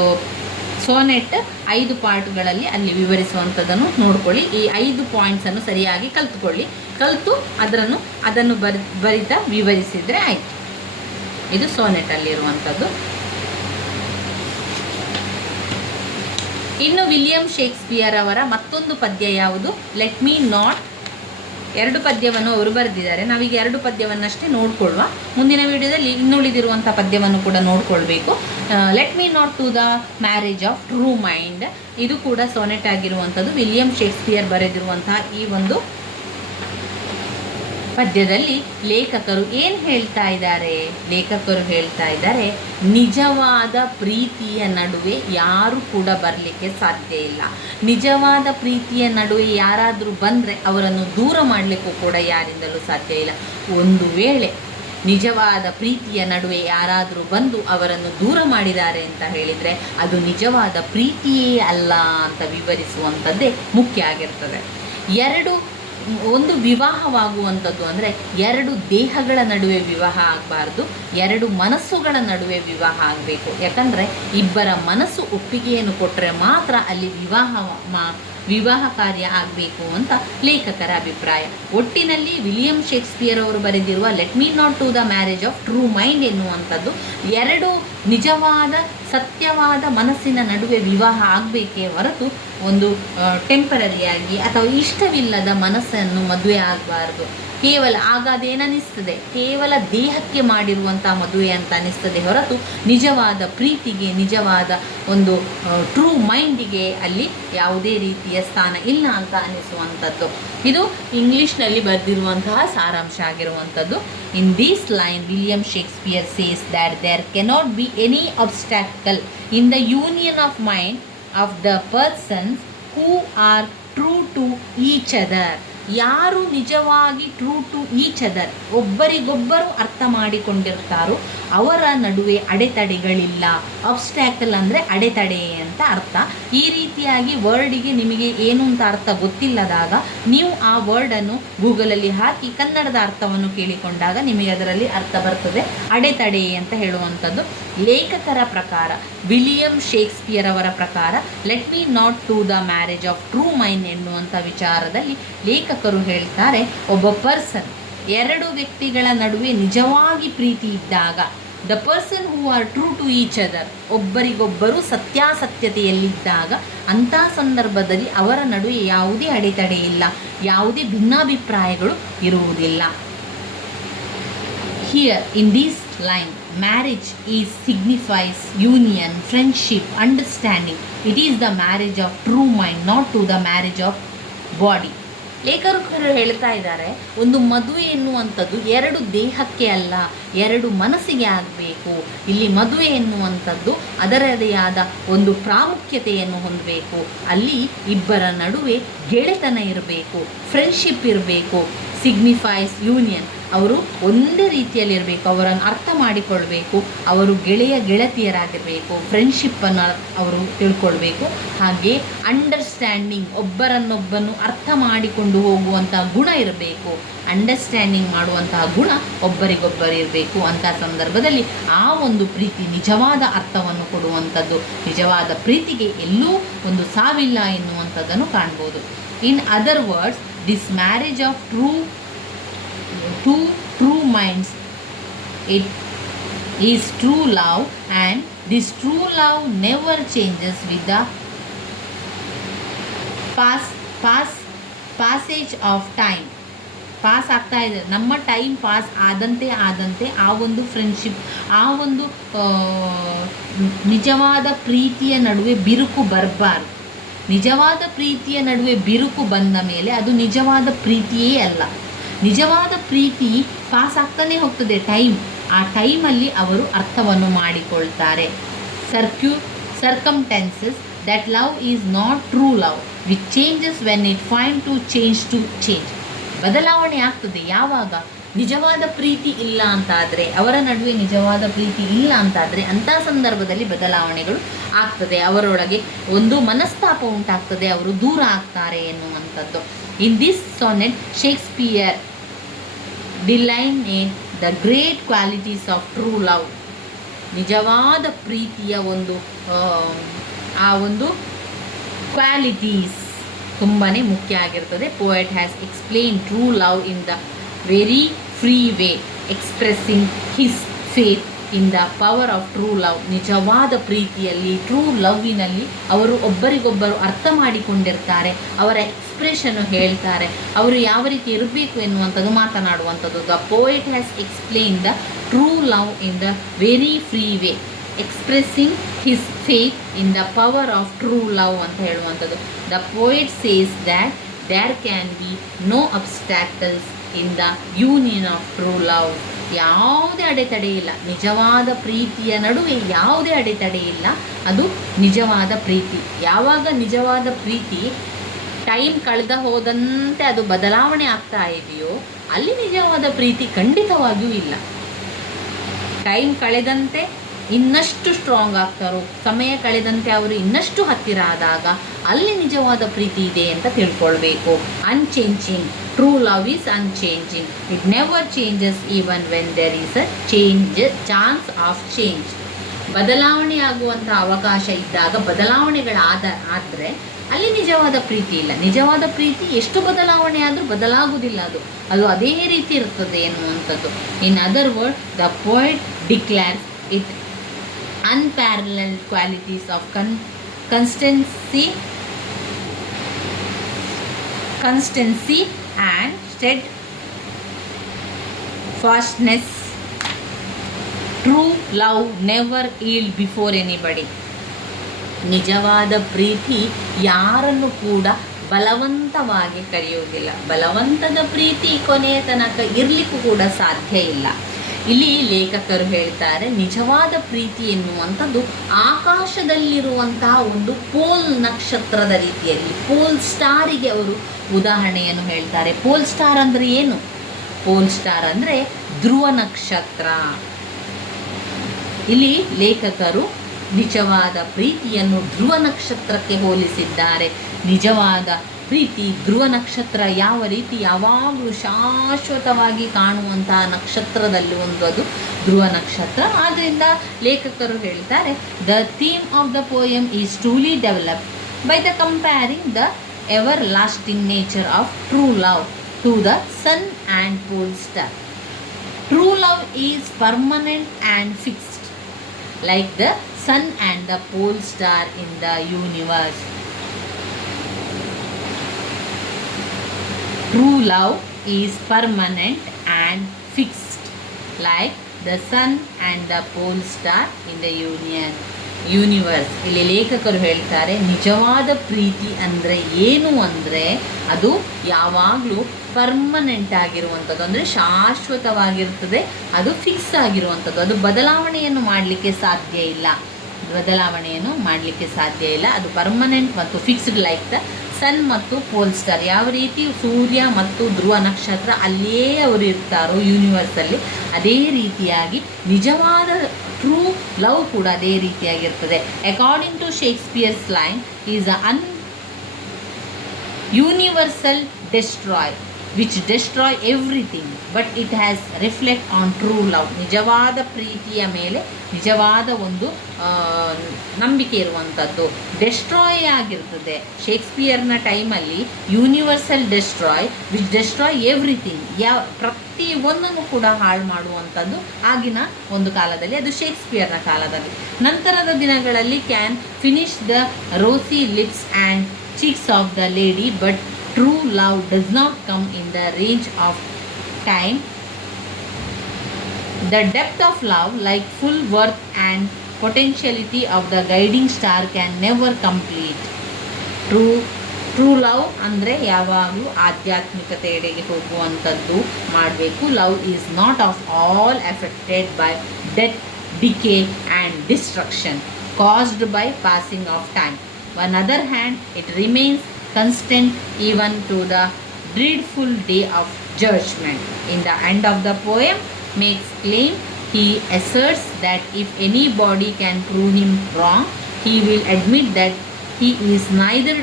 ಸೋನೆಟ್ 5 ಪಾರ್ಟ್ಗಳಲ್ಲಿ ಅಲ್ಲಿ ವಿವರಿಸುವಂಥದ್ದನ್ನು ನೋಡ್ಕೊಳ್ಳಿ. ಈ 5 ಪಾಯಿಂಟ್ಸನ್ನು ಸರಿಯಾಗಿ ಕಲಿತು ಅದನ್ನು ಬರಿತಾ ವಿವರಿಸಿದರೆ ಆಯಿತು. ಇದು ಸೋನೆಟಲ್ಲಿರುವಂಥದ್ದು. ಇನ್ನು ವಿಲಿಯಂ ಶೇಕ್ಸ್ಪಿಯರ್ ಅವರ ಮತ್ತೊಂದು ಪದ್ಯ ಯಾವುದು? Let me not. 2 ಪದ್ಯವನ್ನು ಅವರು ಬರೆದಿದ್ದಾರೆ. ನಾವೀಗ 2 ಪದ್ಯವನ್ನಷ್ಟೇ ನೋಡ್ಕೊಳ್ಳುವ. ಮುಂದಿನ ವಿಡಿಯೋದಲ್ಲಿ ಇನ್ನುಳಿದಿರುವಂಥ ಪದ್ಯವನ್ನು ಕೂಡ ನೋಡ್ಕೊಳ್ಬೇಕು. Let me not to the marriage of true mind, ಇದು ಕೂಡ ಸೋನೆಟ್ ಆಗಿರುವಂಥದ್ದು. ವಿಲಿಯಂ ಶೇಕ್ಸ್ಪಿಯರ್ ಬರೆದಿರುವಂತಹ ಈ ಒಂದು ಪದ್ಯದಲ್ಲಿ ಲೇಖಕರು ಏನು ಹೇಳ್ತಾ ಇದ್ದಾರೆ? ಲೇಖಕರು ಹೇಳ್ತಾ ಇದ್ದಾರೆ, ನಿಜವಾದ ಪ್ರೀತಿಯ ನಡುವೆ ಯಾರು ಕೂಡ ಬರಲಿಕ್ಕೆ ಸಾಧ್ಯ ಇಲ್ಲ. ನಿಜವಾದ ಪ್ರೀತಿಯ ನಡುವೆ ಯಾರಾದರೂ ಬಂದರೆ ಅವರನ್ನು ದೂರ ಮಾಡಲಿಕ್ಕೂ ಕೂಡ ಯಾರಿಂದಲೂ ಸಾಧ್ಯ ಇಲ್ಲ. ಒಂದು ವೇಳೆ ನಿಜವಾದ ಪ್ರೀತಿಯ ನಡುವೆ ಯಾರಾದರೂ ಬಂದು ಅವರನ್ನು ದೂರ ಮಾಡಿದ್ದಾರೆ ಅಂತ ಹೇಳಿದರೆ ಅದು ನಿಜವಾದ ಪ್ರೀತಿಯೇ ಅಲ್ಲ ಅಂತ ವಿವರಿಸುವಂಥದ್ದೇ ಮುಖ್ಯ ಆಗಿರ್ತದೆ. ಒಂದು ವಿವಾಹವಾಗುವಂಥದ್ದು ಅಂದರೆ 2 ದೇಹಗಳ ನಡುವೆ ವಿವಾಹ ಆಗಬಾರ್ದು, 2 ಮನಸ್ಸುಗಳ ನಡುವೆ ವಿವಾಹ ಆಗಬೇಕು. ಯಾಕಂದರೆ ಇಬ್ಬರ ಮನಸ್ಸು ಒಪ್ಪಿಗೆಯನ್ನು ಕೊಟ್ಟರೆ ಮಾತ್ರ ಅಲ್ಲಿ ವಿವಾಹ ಕಾರ್ಯ ಆಗಬೇಕು ಅಂತ ಲೇಖಕರ ಅಭಿಪ್ರಾಯ. ಒಟ್ಟಿನಲ್ಲಿ ವಿಲಿಯಂ ಶೇಕ್ಸ್ಪಿಯರ್ ಅವರು ಬರೆದಿರುವ let me not to the marriage of true mind ಎನ್ನುವಂಥದ್ದು 2 ನಿಜವಾದ ಸತ್ಯವಾದ ಮನಸ್ಸಿನ ನಡುವೆ ವಿವಾಹ ಆಗಬೇಕೇ ಹೊರತು ಒಂದು ಟೆಂಪರರಿಯಾಗಿ ಅಥವಾ ಇಷ್ಟವಿಲ್ಲದ ಮನಸ್ಸನ್ನು ಮದುವೆ ಆಗಬಾರ್ದು. ಆಗ ಅದೇನಿಸ್ತದೆ, ಕೇವಲ ದೇಹಕ್ಕೆ ಮಾಡಿರುವಂಥ ಮದುವೆ ಅಂತ ಅನಿಸ್ತದೆ ಹೊರತು ನಿಜವಾದ ಪ್ರೀತಿಗೆ, ನಿಜವಾದ ಒಂದು ಟ್ರೂ ಮೈಂಡಿಗೆ ಅಲ್ಲಿ ಯಾವುದೇ ರೀತಿಯ ಸ್ಥಾನ ಇಲ್ಲ ಅಂತ ಅನಿಸುವಂಥದ್ದು. ಇದು ಇಂಗ್ಲೀಷ್ನಲ್ಲಿ ಬರೆದಿರುವಂತಹ ಸಾರಾಂಶ ಆಗಿರುವಂಥದ್ದು. In this line William Shakespeare says that there cannot be any obstacle in the union of mind of the persons who are true to each other. ಯಾರು ನಿಜವಾಗಿ ಟ್ರೂ ಟು ಈಚ್ ಅದರ್, ಒಬ್ಬರಿಗೊಬ್ಬರು ಅರ್ಥ ಮಾಡಿಕೊಂಡಿರ್ತಾರೋ ಅವರ ನಡುವೆ ಅಡೆತಡೆಗಳಿಲ್ಲ. ಅಬ್ಸ್ಟ್ಯಾಕಲ್ ಅಂದರೆ ಅಡೆತಡೆ ಅಂತ ಅರ್ಥ. ಈ ರೀತಿಯಾಗಿ ವರ್ಡಿಗೆ ನಿಮಗೆ ಏನು ಅಂತ ಅರ್ಥ ಗೊತ್ತಿಲ್ಲದಾಗ ನೀವು ಆ ವರ್ಡನ್ನು ಗೂಗಲಲ್ಲಿ ಹಾಕಿ ಕನ್ನಡದ ಅರ್ಥವನ್ನು ಕೇಳಿಕೊಂಡಾಗ ನಿಮಗೆ ಅದರಲ್ಲಿ ಅರ್ಥ ಬರ್ತದೆ. ಅಡೆತಡೆ ಅಂತ ಹೇಳುವಂಥದ್ದು ಲೇಖಕರ ಪ್ರಕಾರ, ವಿಲಿಯಂ ಶೇಕ್ಸ್ಪಿಯರ್ ಅವರ ಪ್ರಕಾರ let me not to the marriage of true mind ಎನ್ನುವಂಥ ವಿಚಾರದಲ್ಲಿ ಲೇಖಕರು ಹೇಳ್ತಾರೆ, ಒಬ್ಬ ಪರ್ಸನ್ 2 ವ್ಯಕ್ತಿಗಳ ನಡುವೆ ನಿಜವಾಗಿ ಪ್ರೀತಿ ಇದ್ದಾಗ, the person who are true to each other, ಒಬ್ಬರಿಗೊಬ್ಬರು ಸತ್ಯಾಸತ್ಯತೆಯಲ್ಲಿದ್ದಾಗ ಅಂಥ ಸಂದರ್ಭದಲ್ಲಿ ಅವರ ನಡುವೆ ಯಾವುದೇ ಅಡೆತಡೆ ಇಲ್ಲ, ಯಾವುದೇ ಭಿನ್ನಾಭಿಪ್ರಾಯಗಳು ಇರುವುದಿಲ್ಲ. Here in this line marriage signifies union, friendship, understanding. It is the marriage of true mind, not to the marriage of body. ಲೇಖಕರು ಹೇಳ್ತಾ ಇದ್ದಾರೆ, ಒಂದು ಮದುವೆ ಎನ್ನುವಂಥದ್ದು 2 ದೇಹಕ್ಕೆ ಅಲ್ಲ, 2 ಮನಸ್ಸಿಗೆ ಆಗಬೇಕು. ಇಲ್ಲಿ ಮದುವೆ ಎನ್ನುವಂಥದ್ದು ಅದರದೇ ಆದ ಒಂದು ಪ್ರಾಮುಖ್ಯತೆಯನ್ನು ಹೊಂದಬೇಕು. ಅಲ್ಲಿ ಇಬ್ಬರ ನಡುವೆ ಗೆಳೆತನ ಇರಬೇಕು, ಫ್ರೆಂಡ್ಶಿಪ್ ಇರಬೇಕು. ಸಿಗ್ನಿಫೈಸ್ ಯೂನಿಯನ್, ಅವರು ಒಂದೇ ರೀತಿಯಲ್ಲಿರಬೇಕು, ಅವರನ್ನು ಅರ್ಥ ಮಾಡಿಕೊಳ್ಬೇಕು, ಅವರು ಗೆಳತಿಯರಾಗಿರಬೇಕು, ಫ್ರೆಂಡ್ಶಿಪ್ಪನ್ನು ಅವರು ತಿಳ್ಕೊಳ್ಬೇಕು. ಹಾಗೆ ಅಂಡರ್ಸ್ಟ್ಯಾಂಡಿಂಗ್, ಒಬ್ಬರನ್ನೊಬ್ಬನು ಅರ್ಥ ಮಾಡಿಕೊಂಡು ಹೋಗುವಂಥ ಗುಣ ಇರಬೇಕು. ಅಂಡರ್ಸ್ಟ್ಯಾಂಡಿಂಗ್ ಮಾಡುವಂತಹ ಗುಣ ಒಬ್ಬರಿಗೊಬ್ಬರು ಇರಬೇಕು. ಅಂಥ ಸಂದರ್ಭದಲ್ಲಿ ಆ ಒಂದು ಪ್ರೀತಿ ನಿಜವಾದ ಅರ್ಥವನ್ನು ಕೊಡುವಂಥದ್ದು. ನಿಜವಾದ ಪ್ರೀತಿಗೆ ಎಲ್ಲೂ ಒಂದು ಸಾವಿಲ್ಲ ಎನ್ನುವಂಥದ್ದನ್ನು ಕಾಣ್ಬೋದು. In other words, this marriage of two true minds, it is true love, and this true love never changes with the passage of time. Pass ಆಗ್ತಾ ಇದೆ, ನಮ್ಮ ಟೈಮ್ ಪಾಸ್ ಆದಂತೆ ಆ ಒಂದು ಫ್ರೆಂಡ್ಶಿಪ್, ಆ ಒಂದು ನಿಜವಾದ ಪ್ರೀತಿಯ ನಡುವೆ ಬಿರುಕು ಬರಬಾರ್ದು. ನಿಜವಾದ ಪ್ರೀತಿಯ ನಡುವೆ ಬಿರುಕು ಬಂದ ಮೇಲೆ ಅದು ನಿಜವಾದ ಪ್ರೀತಿಯೇ ಅಲ್ಲ. ನಿಜವಾದ ಪ್ರೀತಿ ಪಾಸ್ ಆಗ್ತಾನೆ ಹೋಗ್ತದೆ ಟೈಮ್. ಆ ಟೈಮಲ್ಲಿ ಅವರು ಅರ್ಥವನ್ನು ಮಾಡಿಕೊಳ್ತಾರೆ. Circumstances that love is not true love, which changes when it find to change. ಬದಲಾವಣೆ ಆಗ್ತದೆ ಯಾವಾಗ ನಿಜವಾದ ಪ್ರೀತಿ ಇಲ್ಲ ಅಂತಾದರೆ, ಅವರ ನಡುವೆ ನಿಜವಾದ ಪ್ರೀತಿ ಇಲ್ಲ ಅಂತಾದರೆ ಅಂಥ ಸಂದರ್ಭದಲ್ಲಿ ಬದಲಾವಣೆಗಳು ಆಗ್ತದೆ. ಅವರೊಳಗೆ ಒಂದು ಮನಸ್ತಾಪ ಉಂಟಾಗ್ತದೆ, ಅವರು ದೂರ ಆಗ್ತಾರೆ ಎನ್ನುವಂಥದ್ದು. In this sonnet Shakespeare delineate the great qualities of true love. ನಿಜವಾದ ಪ್ರೀತಿಯ ಆ ಒಂದು ಕ್ವಾಲಿಟೀಸ್ ತುಂಬಾ ಮುಖ್ಯ ಆಗಿರ್ತದೆ. Poet has explain true love in the very free way, expressing his faith in the power of true love. ನಿಜವಾದ ಪ್ರೀತಿಯಲ್ಲಿ, true ಲವ್ವಿನಲ್ಲಿ ಅವರು ಒಬ್ಬರಿಗೊಬ್ಬರು ಅರ್ಥ ಮಾಡಿಕೊಂಡಿರ್ತಾರೆ, ಅವರ ಎಕ್ಸ್ಪ್ರೆಷನ್ನು ಹೇಳ್ತಾರೆ, ಅವರು ಯಾವ ರೀತಿ ಇರಬೇಕು ಎನ್ನುವಂಥದ್ದು ಮಾತನಾಡುವಂಥದ್ದು. The poet has explain the true love in the very free way, expressing his faith in the power of true love ಅಂತ ಹೇಳುವಂಥದ್ದು. The poet says that there can be no obstacles in the union of true love. ಯಾವುದೇ ಅಡೆತಡೆ ಇಲ್ಲ, ನಿಜವಾದ ಪ್ರೀತಿಯ ನಡುವೆ ಯಾವುದೇ ಅಡೆತಡೆ ಇಲ್ಲ. ಅದು ನಿಜವಾದ ಪ್ರೀತಿ. ಯಾವಾಗ ನಿಜವಾದ ಪ್ರೀತಿ ಟೈಮ್ ಕಳೆದ ಹೋದಂತೆ ಅದು ಬದಲಾವಣೆ ಆಗ್ತಾ ಇದೆಯೋ ಅಲ್ಲಿ ನಿಜವಾದ ಪ್ರೀತಿ ಖಂಡಿತವಾಗಿಯೂ ಇಲ್ಲ. ಟೈಮ್ ಕಳೆದಂತೆ ಇನ್ನಷ್ಟು ಸ್ಟ್ರಾಂಗ್ ಆಗ್ತಾರೋ, ಸಮಯ ಕಳೆದಂತೆ ಅವರು ಇನ್ನಷ್ಟು ಹತ್ತಿರ ಆದಾಗ ಅಲ್ಲಿ ನಿಜವಾದ ಪ್ರೀತಿ ಇದೆ ಅಂತ ತಿಳ್ಕೊಳ್ಬೇಕು. Unchanging, true love is unchanging. It never changes even when there is a chance of change. ಬದಲಾವಣೆ ಆಗುವಂಥ ಅವಕಾಶ ಇದ್ದಾಗ ಆದರೆ ಅಲ್ಲಿ ನಿಜವಾದ ಪ್ರೀತಿ ಇಲ್ಲ. ನಿಜವಾದ ಪ್ರೀತಿ ಎಷ್ಟು ಬದಲಾವಣೆ ಆದರೂ ಬದಲಾಗುವುದಿಲ್ಲ, ಅದು ಅದೇ ರೀತಿ ಇರ್ತದೆ ಎನ್ನುವಂಥದ್ದು. In other word, the poet declares it unparalleled qualities of constancy and steadfastness. True love never yield before anybody. ನಿಜವಾದ ಪ್ರೀತಿ ಯಾರನ್ನು ಕೂಡ ಬಲವಂತವಾಗಿ ಕರೆಯುವುದಿಲ್ಲ. ಬಲವಂತದ ಪ್ರೀತಿ ಕೊನೆಯ ತನಕ ಇರಲಿಕ್ಕೂ ಕೂಡ ಸಾಧ್ಯ ಇಲ್ಲ. ಇಲ್ಲಿ ಲೇಖಕರು ಹೇಳ್ತಾರೆ, ನಿಜವಾದ ಪ್ರೀತಿ ಎನ್ನುವಂಥದ್ದು ಆಕಾಶದಲ್ಲಿರುವಂತಹ ಒಂದು ಪೋಲ್ ನಕ್ಷತ್ರದ ರೀತಿಯಲ್ಲಿ, ಪೋಲ್ ಸ್ಟಾರಿಗೆ ಅವರು ಉದಾಹರಣೆಯನ್ನು ಹೇಳ್ತಾರೆ. ಪೋಲ್ ಸ್ಟಾರ್ ಅಂದರೆ ಏನು? ಪೋಲ್ ಸ್ಟಾರ್ ಅಂದರೆ ಧ್ರುವ ನಕ್ಷತ್ರ. ಇಲ್ಲಿ ಲೇಖಕರು ನಿಜವಾದ ಪ್ರೀತಿಯನ್ನು ಧ್ರುವ ನಕ್ಷತ್ರಕ್ಕೆ ಹೋಲಿಸಿದ್ದಾರೆ. ನಿಜವಾದ ಪ್ರೀತಿ ಧ್ರುವ ನಕ್ಷತ್ರ ಯಾವ ರೀತಿ ಯಾವಾಗಲೂ ಶಾಶ್ವತವಾಗಿ ಕಾಣುವಂತಹ ನಕ್ಷತ್ರದಲ್ಲಿ ಅದು ಧ್ರುವ ನಕ್ಷತ್ರ. ಆದ್ದರಿಂದ ಲೇಖಕರು ಹೇಳ್ತಾರೆ, the theme of the poem is truly developed by the comparing the everlasting nature of true love to the sun and pole star. True love is permanent and fixed like the sun and the pole star in the universe. True love is permanent and fixed like the sun and the pole star in the universe. ಇಲ್ಲಿ ಲೇಖಕರು ಹೇಳ್ತಾರೆ, ನಿಜವಾದ ಪ್ರೀತಿ ಅಂದರೆ ಏನು ಅಂದರೆ ಅದು ಯಾವಾಗಲೂ permanent ಆಗಿರುವಂಥದ್ದು, ಅಂದರೆ ಶಾಶ್ವತವಾಗಿರ್ತದೆ, ಅದು ಫಿಕ್ಸ್ ಆಗಿರುವಂಥದ್ದು, ಅದು ಬದಲಾವಣೆಯನ್ನು ಮಾಡಲಿಕ್ಕೆ ಸಾಧ್ಯ ಇಲ್ಲ. ಅದು ಪರ್ಮನೆಂಟ್ ಮತ್ತು ಫಿಕ್ಸ್ಡ್ ಲೈಕ್ ದ ಸನ್ ಮತ್ತು ಪೋಲ್ ಸ್ಟಾರ್. ಯಾವ ರೀತಿ ಸೂರ್ಯ ಮತ್ತು ಧ್ರುವ ನಕ್ಷತ್ರ ಅಲ್ಲೇ ಅವರು ಇರ್ತಾರೋ ಯೂನಿವರ್ಸಲ್ಲಿ, ಅದೇ ರೀತಿಯಾಗಿ ನಿಜವಾದ ಟ್ರೂ ಲವ್ ಕೂಡ ಅದೇ ರೀತಿಯಾಗಿರ್ತದೆ. According to Shakespeare's line is a universal destroy which destroy everything but it has reflect on true love. ನಿಜವಾದ ಪ್ರೀತಿಯ ಮೇಲೆ ನಿಜವಾದ ಒಂದು ನಂಬಿಕೆ ಇರುವಂಥದ್ದು ಡೆಸ್ಟ್ರಾಯ್ ಆಗಿರ್ತದೆ. ಶೇಕ್ಸ್ಪಿಯರ್ನ ಟೈಮಲ್ಲಿ universal destroy which destroy everything, ಪ್ರತಿ ಒಂದನ್ನು ಕೂಡ ಹಾಳು ಮಾಡುವಂಥದ್ದು ಆಗಿನ ಒಂದು ಕಾಲದಲ್ಲಿ, ಅದು ಶೇಕ್ಸ್ಪಿಯರ್ನ ಕಾಲದಲ್ಲಿ. ನಂತರದ ದಿನಗಳಲ್ಲಿ can finish the rosy lips and cheeks of the lady, but true love does not come in the range of time. The depth of love, like full worth and potentiality of the guiding star, can never complete. True love ಅಂದರೆ ಯಾವಾಗಲೂ ಆಧ್ಯಾತ್ಮಿಕತೆಯೆಡೆಗೆ ಹೋಗುವಂಥದ್ದು ಮಾಡಬೇಕು. Love is not of all affected by death, decay and destruction caused by passing of time. On other hand, it remains constant even to the dreadful day of judgment. In the end of the poem makes claim, he asserts that if anybody can prove him wrong, he will admit that he is neither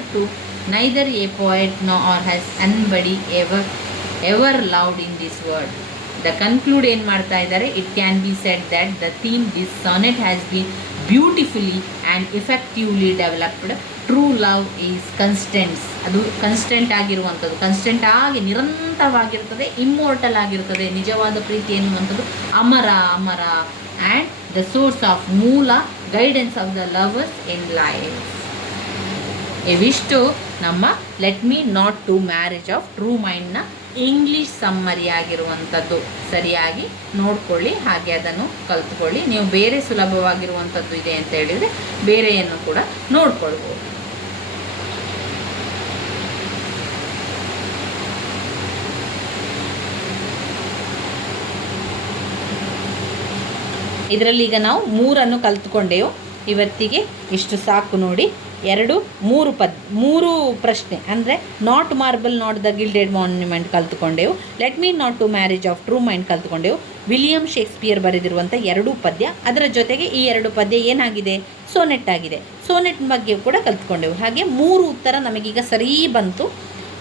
a poet nor has anybody ever loved in this world. The conclude ಏನು ಮಾಡ್ತಾ ಇದ್ದಾರೆ, it can be said that the theme this sonnet has been beautifully and effectively developed. True love is constants, ಅದು constant ಆಗಿರುವಂಥದ್ದು, constant ಆಗಿ ನಿರಂತರವಾಗಿರ್ತದೆ, immortal ಆಗಿರ್ತದೆ. ನಿಜವಾದ ಪ್ರೀತಿ ಎನ್ನುವಂಥದ್ದು ಅಮರ ಆ್ಯಂಡ್ ದ ಸೋರ್ಸ್ ಆಫ್ ಮೂಲ guidance of the lovers in life. ಇವಿಷ್ಟು ನಮ್ಮ let me not to marriage of true ಮೈಂಡ್ನ ಇಂಗ್ಲೀಷ್ ಸಮ್ಮರಿ ಆಗಿರುವಂಥದ್ದು. ಸರಿಯಾಗಿ ನೋಡ್ಕೊಳ್ಳಿ, ಹಾಗೆ ಅದನ್ನು ಕಲ್ತ್ಕೊಳ್ಳಿ. ನೀವು ಬೇರೆ ಸುಲಭವಾಗಿರುವಂಥದ್ದು ಇದೆ ಅಂತ ಹೇಳಿದರೆ ಬೇರೆಯನ್ನು ಕೂಡ ನೋಡ್ಕೊಳ್ಬೋದು. ಇದರಲ್ಲಿ ಈಗ ನಾವು 3 ಕಲ್ತ್ಕೊಂಡೆವು. ಇವತ್ತಿಗೆ ಇಷ್ಟು ಸಾಕು ನೋಡಿ. 3 ಪ್ರಶ್ನೆ ಅಂದರೆ not marble not the gilded monument ಕಲ್ತ್ಕೊಂಡೆವು, let me not to marriage of true mind ಕಲ್ತ್ಕೊಂಡೆವು, ವಿಲಿಯಂ ಶೇಕ್ಸ್ಪಿಯರ್ ಬರೆದಿರುವಂಥ 2 ಪದ್ಯ, ಅದರ ಜೊತೆಗೆ ಈ 2 ಪದ್ಯ ಏನಾಗಿದೆ, ಸೋನೆಟ್ ಆಗಿದೆ. ಸೋನೆಟ್ ಬಗ್ಗೆ ಕೂಡ ಕಲ್ತ್ಕೊಂಡೆವು. ಹಾಗೆ 3 ಉತ್ತರ ನಮಗೀಗ ಸರಿ ಬಂತು.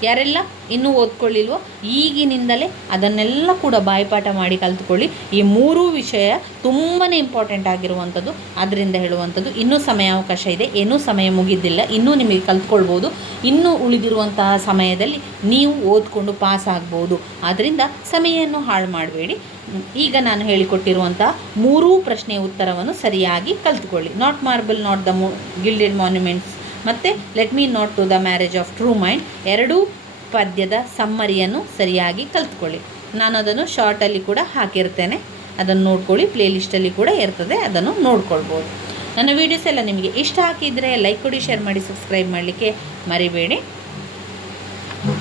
ಯಾರೆಲ್ಲ ಇನ್ನೂ ಓದ್ಕೊಳ್ಳಿಲ್ವೋ ಈಗಿನಿಂದಲೇ ಅದನ್ನೆಲ್ಲ ಕೂಡ ಬಾಯಿಪಾಠ ಮಾಡಿ ಕಲ್ತ್ಕೊಳ್ಳಿ. ಈ 3 ವಿಷಯ ತುಂಬಾ ಇಂಪಾರ್ಟೆಂಟ್ ಆಗಿರುವಂಥದ್ದು. ಆದ್ದರಿಂದ ಹೇಳುವಂಥದ್ದು, ಇನ್ನೂ ಸಮಯಾವಕಾಶ ಇದೆ, ಏನೂ ಸಮಯ ಮುಗಿದಿಲ್ಲ, ಇನ್ನೂ ನಿಮಗೆ ಕಲ್ತ್ಕೊಳ್ಬೋದು. ಇನ್ನೂ ಉಳಿದಿರುವಂತಹ ಸಮಯದಲ್ಲಿ ನೀವು ಓದ್ಕೊಂಡು ಪಾಸ್ ಆಗ್ಬೋದು. ಆದ್ದರಿಂದ ಸಮಯವನ್ನು ಹಾಳು ಮಾಡಬೇಡಿ. ಈಗ ನಾನು ಹೇಳಿಕೊಟ್ಟಿರುವಂಥ 3 ಪ್ರಶ್ನೆಯ ಉತ್ತರವನ್ನು ಸರಿಯಾಗಿ ಕಲ್ತ್ಕೊಳ್ಳಿ. Not marble not the gilded monuments ಮತ್ತು let me not to the marriage of true mind 2 ಪದ್ಯದ ಸಮ್ಮರಿಯನ್ನು ಸರಿಯಾಗಿ ಕಲ್ತ್ಕೊಳ್ಳಿ. ನಾನು ಅದನ್ನು ಶಾರ್ಟಲ್ಲಿ ಕೂಡ ಹಾಕಿರ್ತೇನೆ, ಅದನ್ನು ನೋಡ್ಕೊಳ್ಳಿ. ಪ್ಲೇಲಿಸ್ಟಲ್ಲಿ ಕೂಡ ಇರ್ತದೆ, ಅದನ್ನು ನೋಡ್ಕೊಳ್ಬೋದು. ನನ್ನ ವೀಡಿಯೋಸ್ ಎಲ್ಲ ನಿಮಗೆ ಇಷ್ಟ ಹಾಕಿದರೆ ಲೈಕ್ ಕೊಡಿ, ಶೇರ್ ಮಾಡಿ, ಸಬ್ಸ್ಕ್ರೈಬ್ ಮಾಡಲಿಕ್ಕೆ ಮರಿಬೇಡಿ.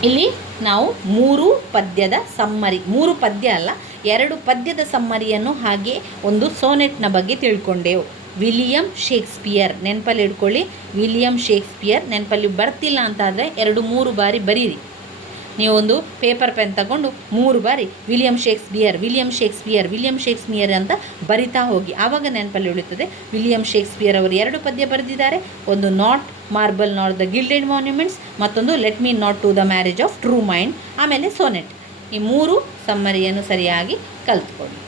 ಇಲ್ಲಿ ನಾವು 3 ಪದ್ಯದ ಸಮ್ಮರಿ, 3 ಪದ್ಯ ಅಲ್ಲ 2 ಪದ್ಯದ ಸಮ್ಮರಿಯನ್ನು ಹಾಗೆ ಒಂದು ಸೋನೆಟ್ನ ಬಗ್ಗೆ ತಿಳ್ಕೊಂಡೆವು. ವಿಲಿಯಂ ಶೇಕ್ಸ್ಪಿಯರ್ ನೆನಪಲ್ಲಿ ಇಟ್ಕೊಳ್ಳಿ. ವಿಲಿಯಂ ಶೇಕ್ಸ್ಪಿಯರ್ ನೆನಪಲ್ಲಿ ಬರ್ತಿಲ್ಲ ಅಂತಾದರೆ 2-3 ಬಾರಿ ಬರೀರಿ. ನೀವೊಂದು ಪೇಪರ್ ಪೆನ್ ತಗೊಂಡು 3 ಬಾರಿ ವಿಲಿಯಂ ಶೇಕ್ಸ್ಪಿಯರ್ ಅಂತ ಬರಿತಾ ಹೋಗಿ, ಆವಾಗ ನೆನಪಲ್ಲಿ ಉಳಿಯುತ್ತದೆ. ವಿಲಿಯಂ ಶೇಕ್ಸ್ಪಿಯರ್ ಅವರು 2 ಪದ್ಯ ಬರೆದಿದ್ದಾರೆ. ಒಂದು not marble not the gilded monuments, ಮತ್ತೊಂದು let me not to the marriage of true mind, ಆಮೇಲೆ ಸೋನೆಟ್. ಈ 3 ಸಮ್ಮರಿಯನ್ನು ಸರಿಯಾಗಿ ಕಲ್ತ್ಕೊಳ್ಳಿ.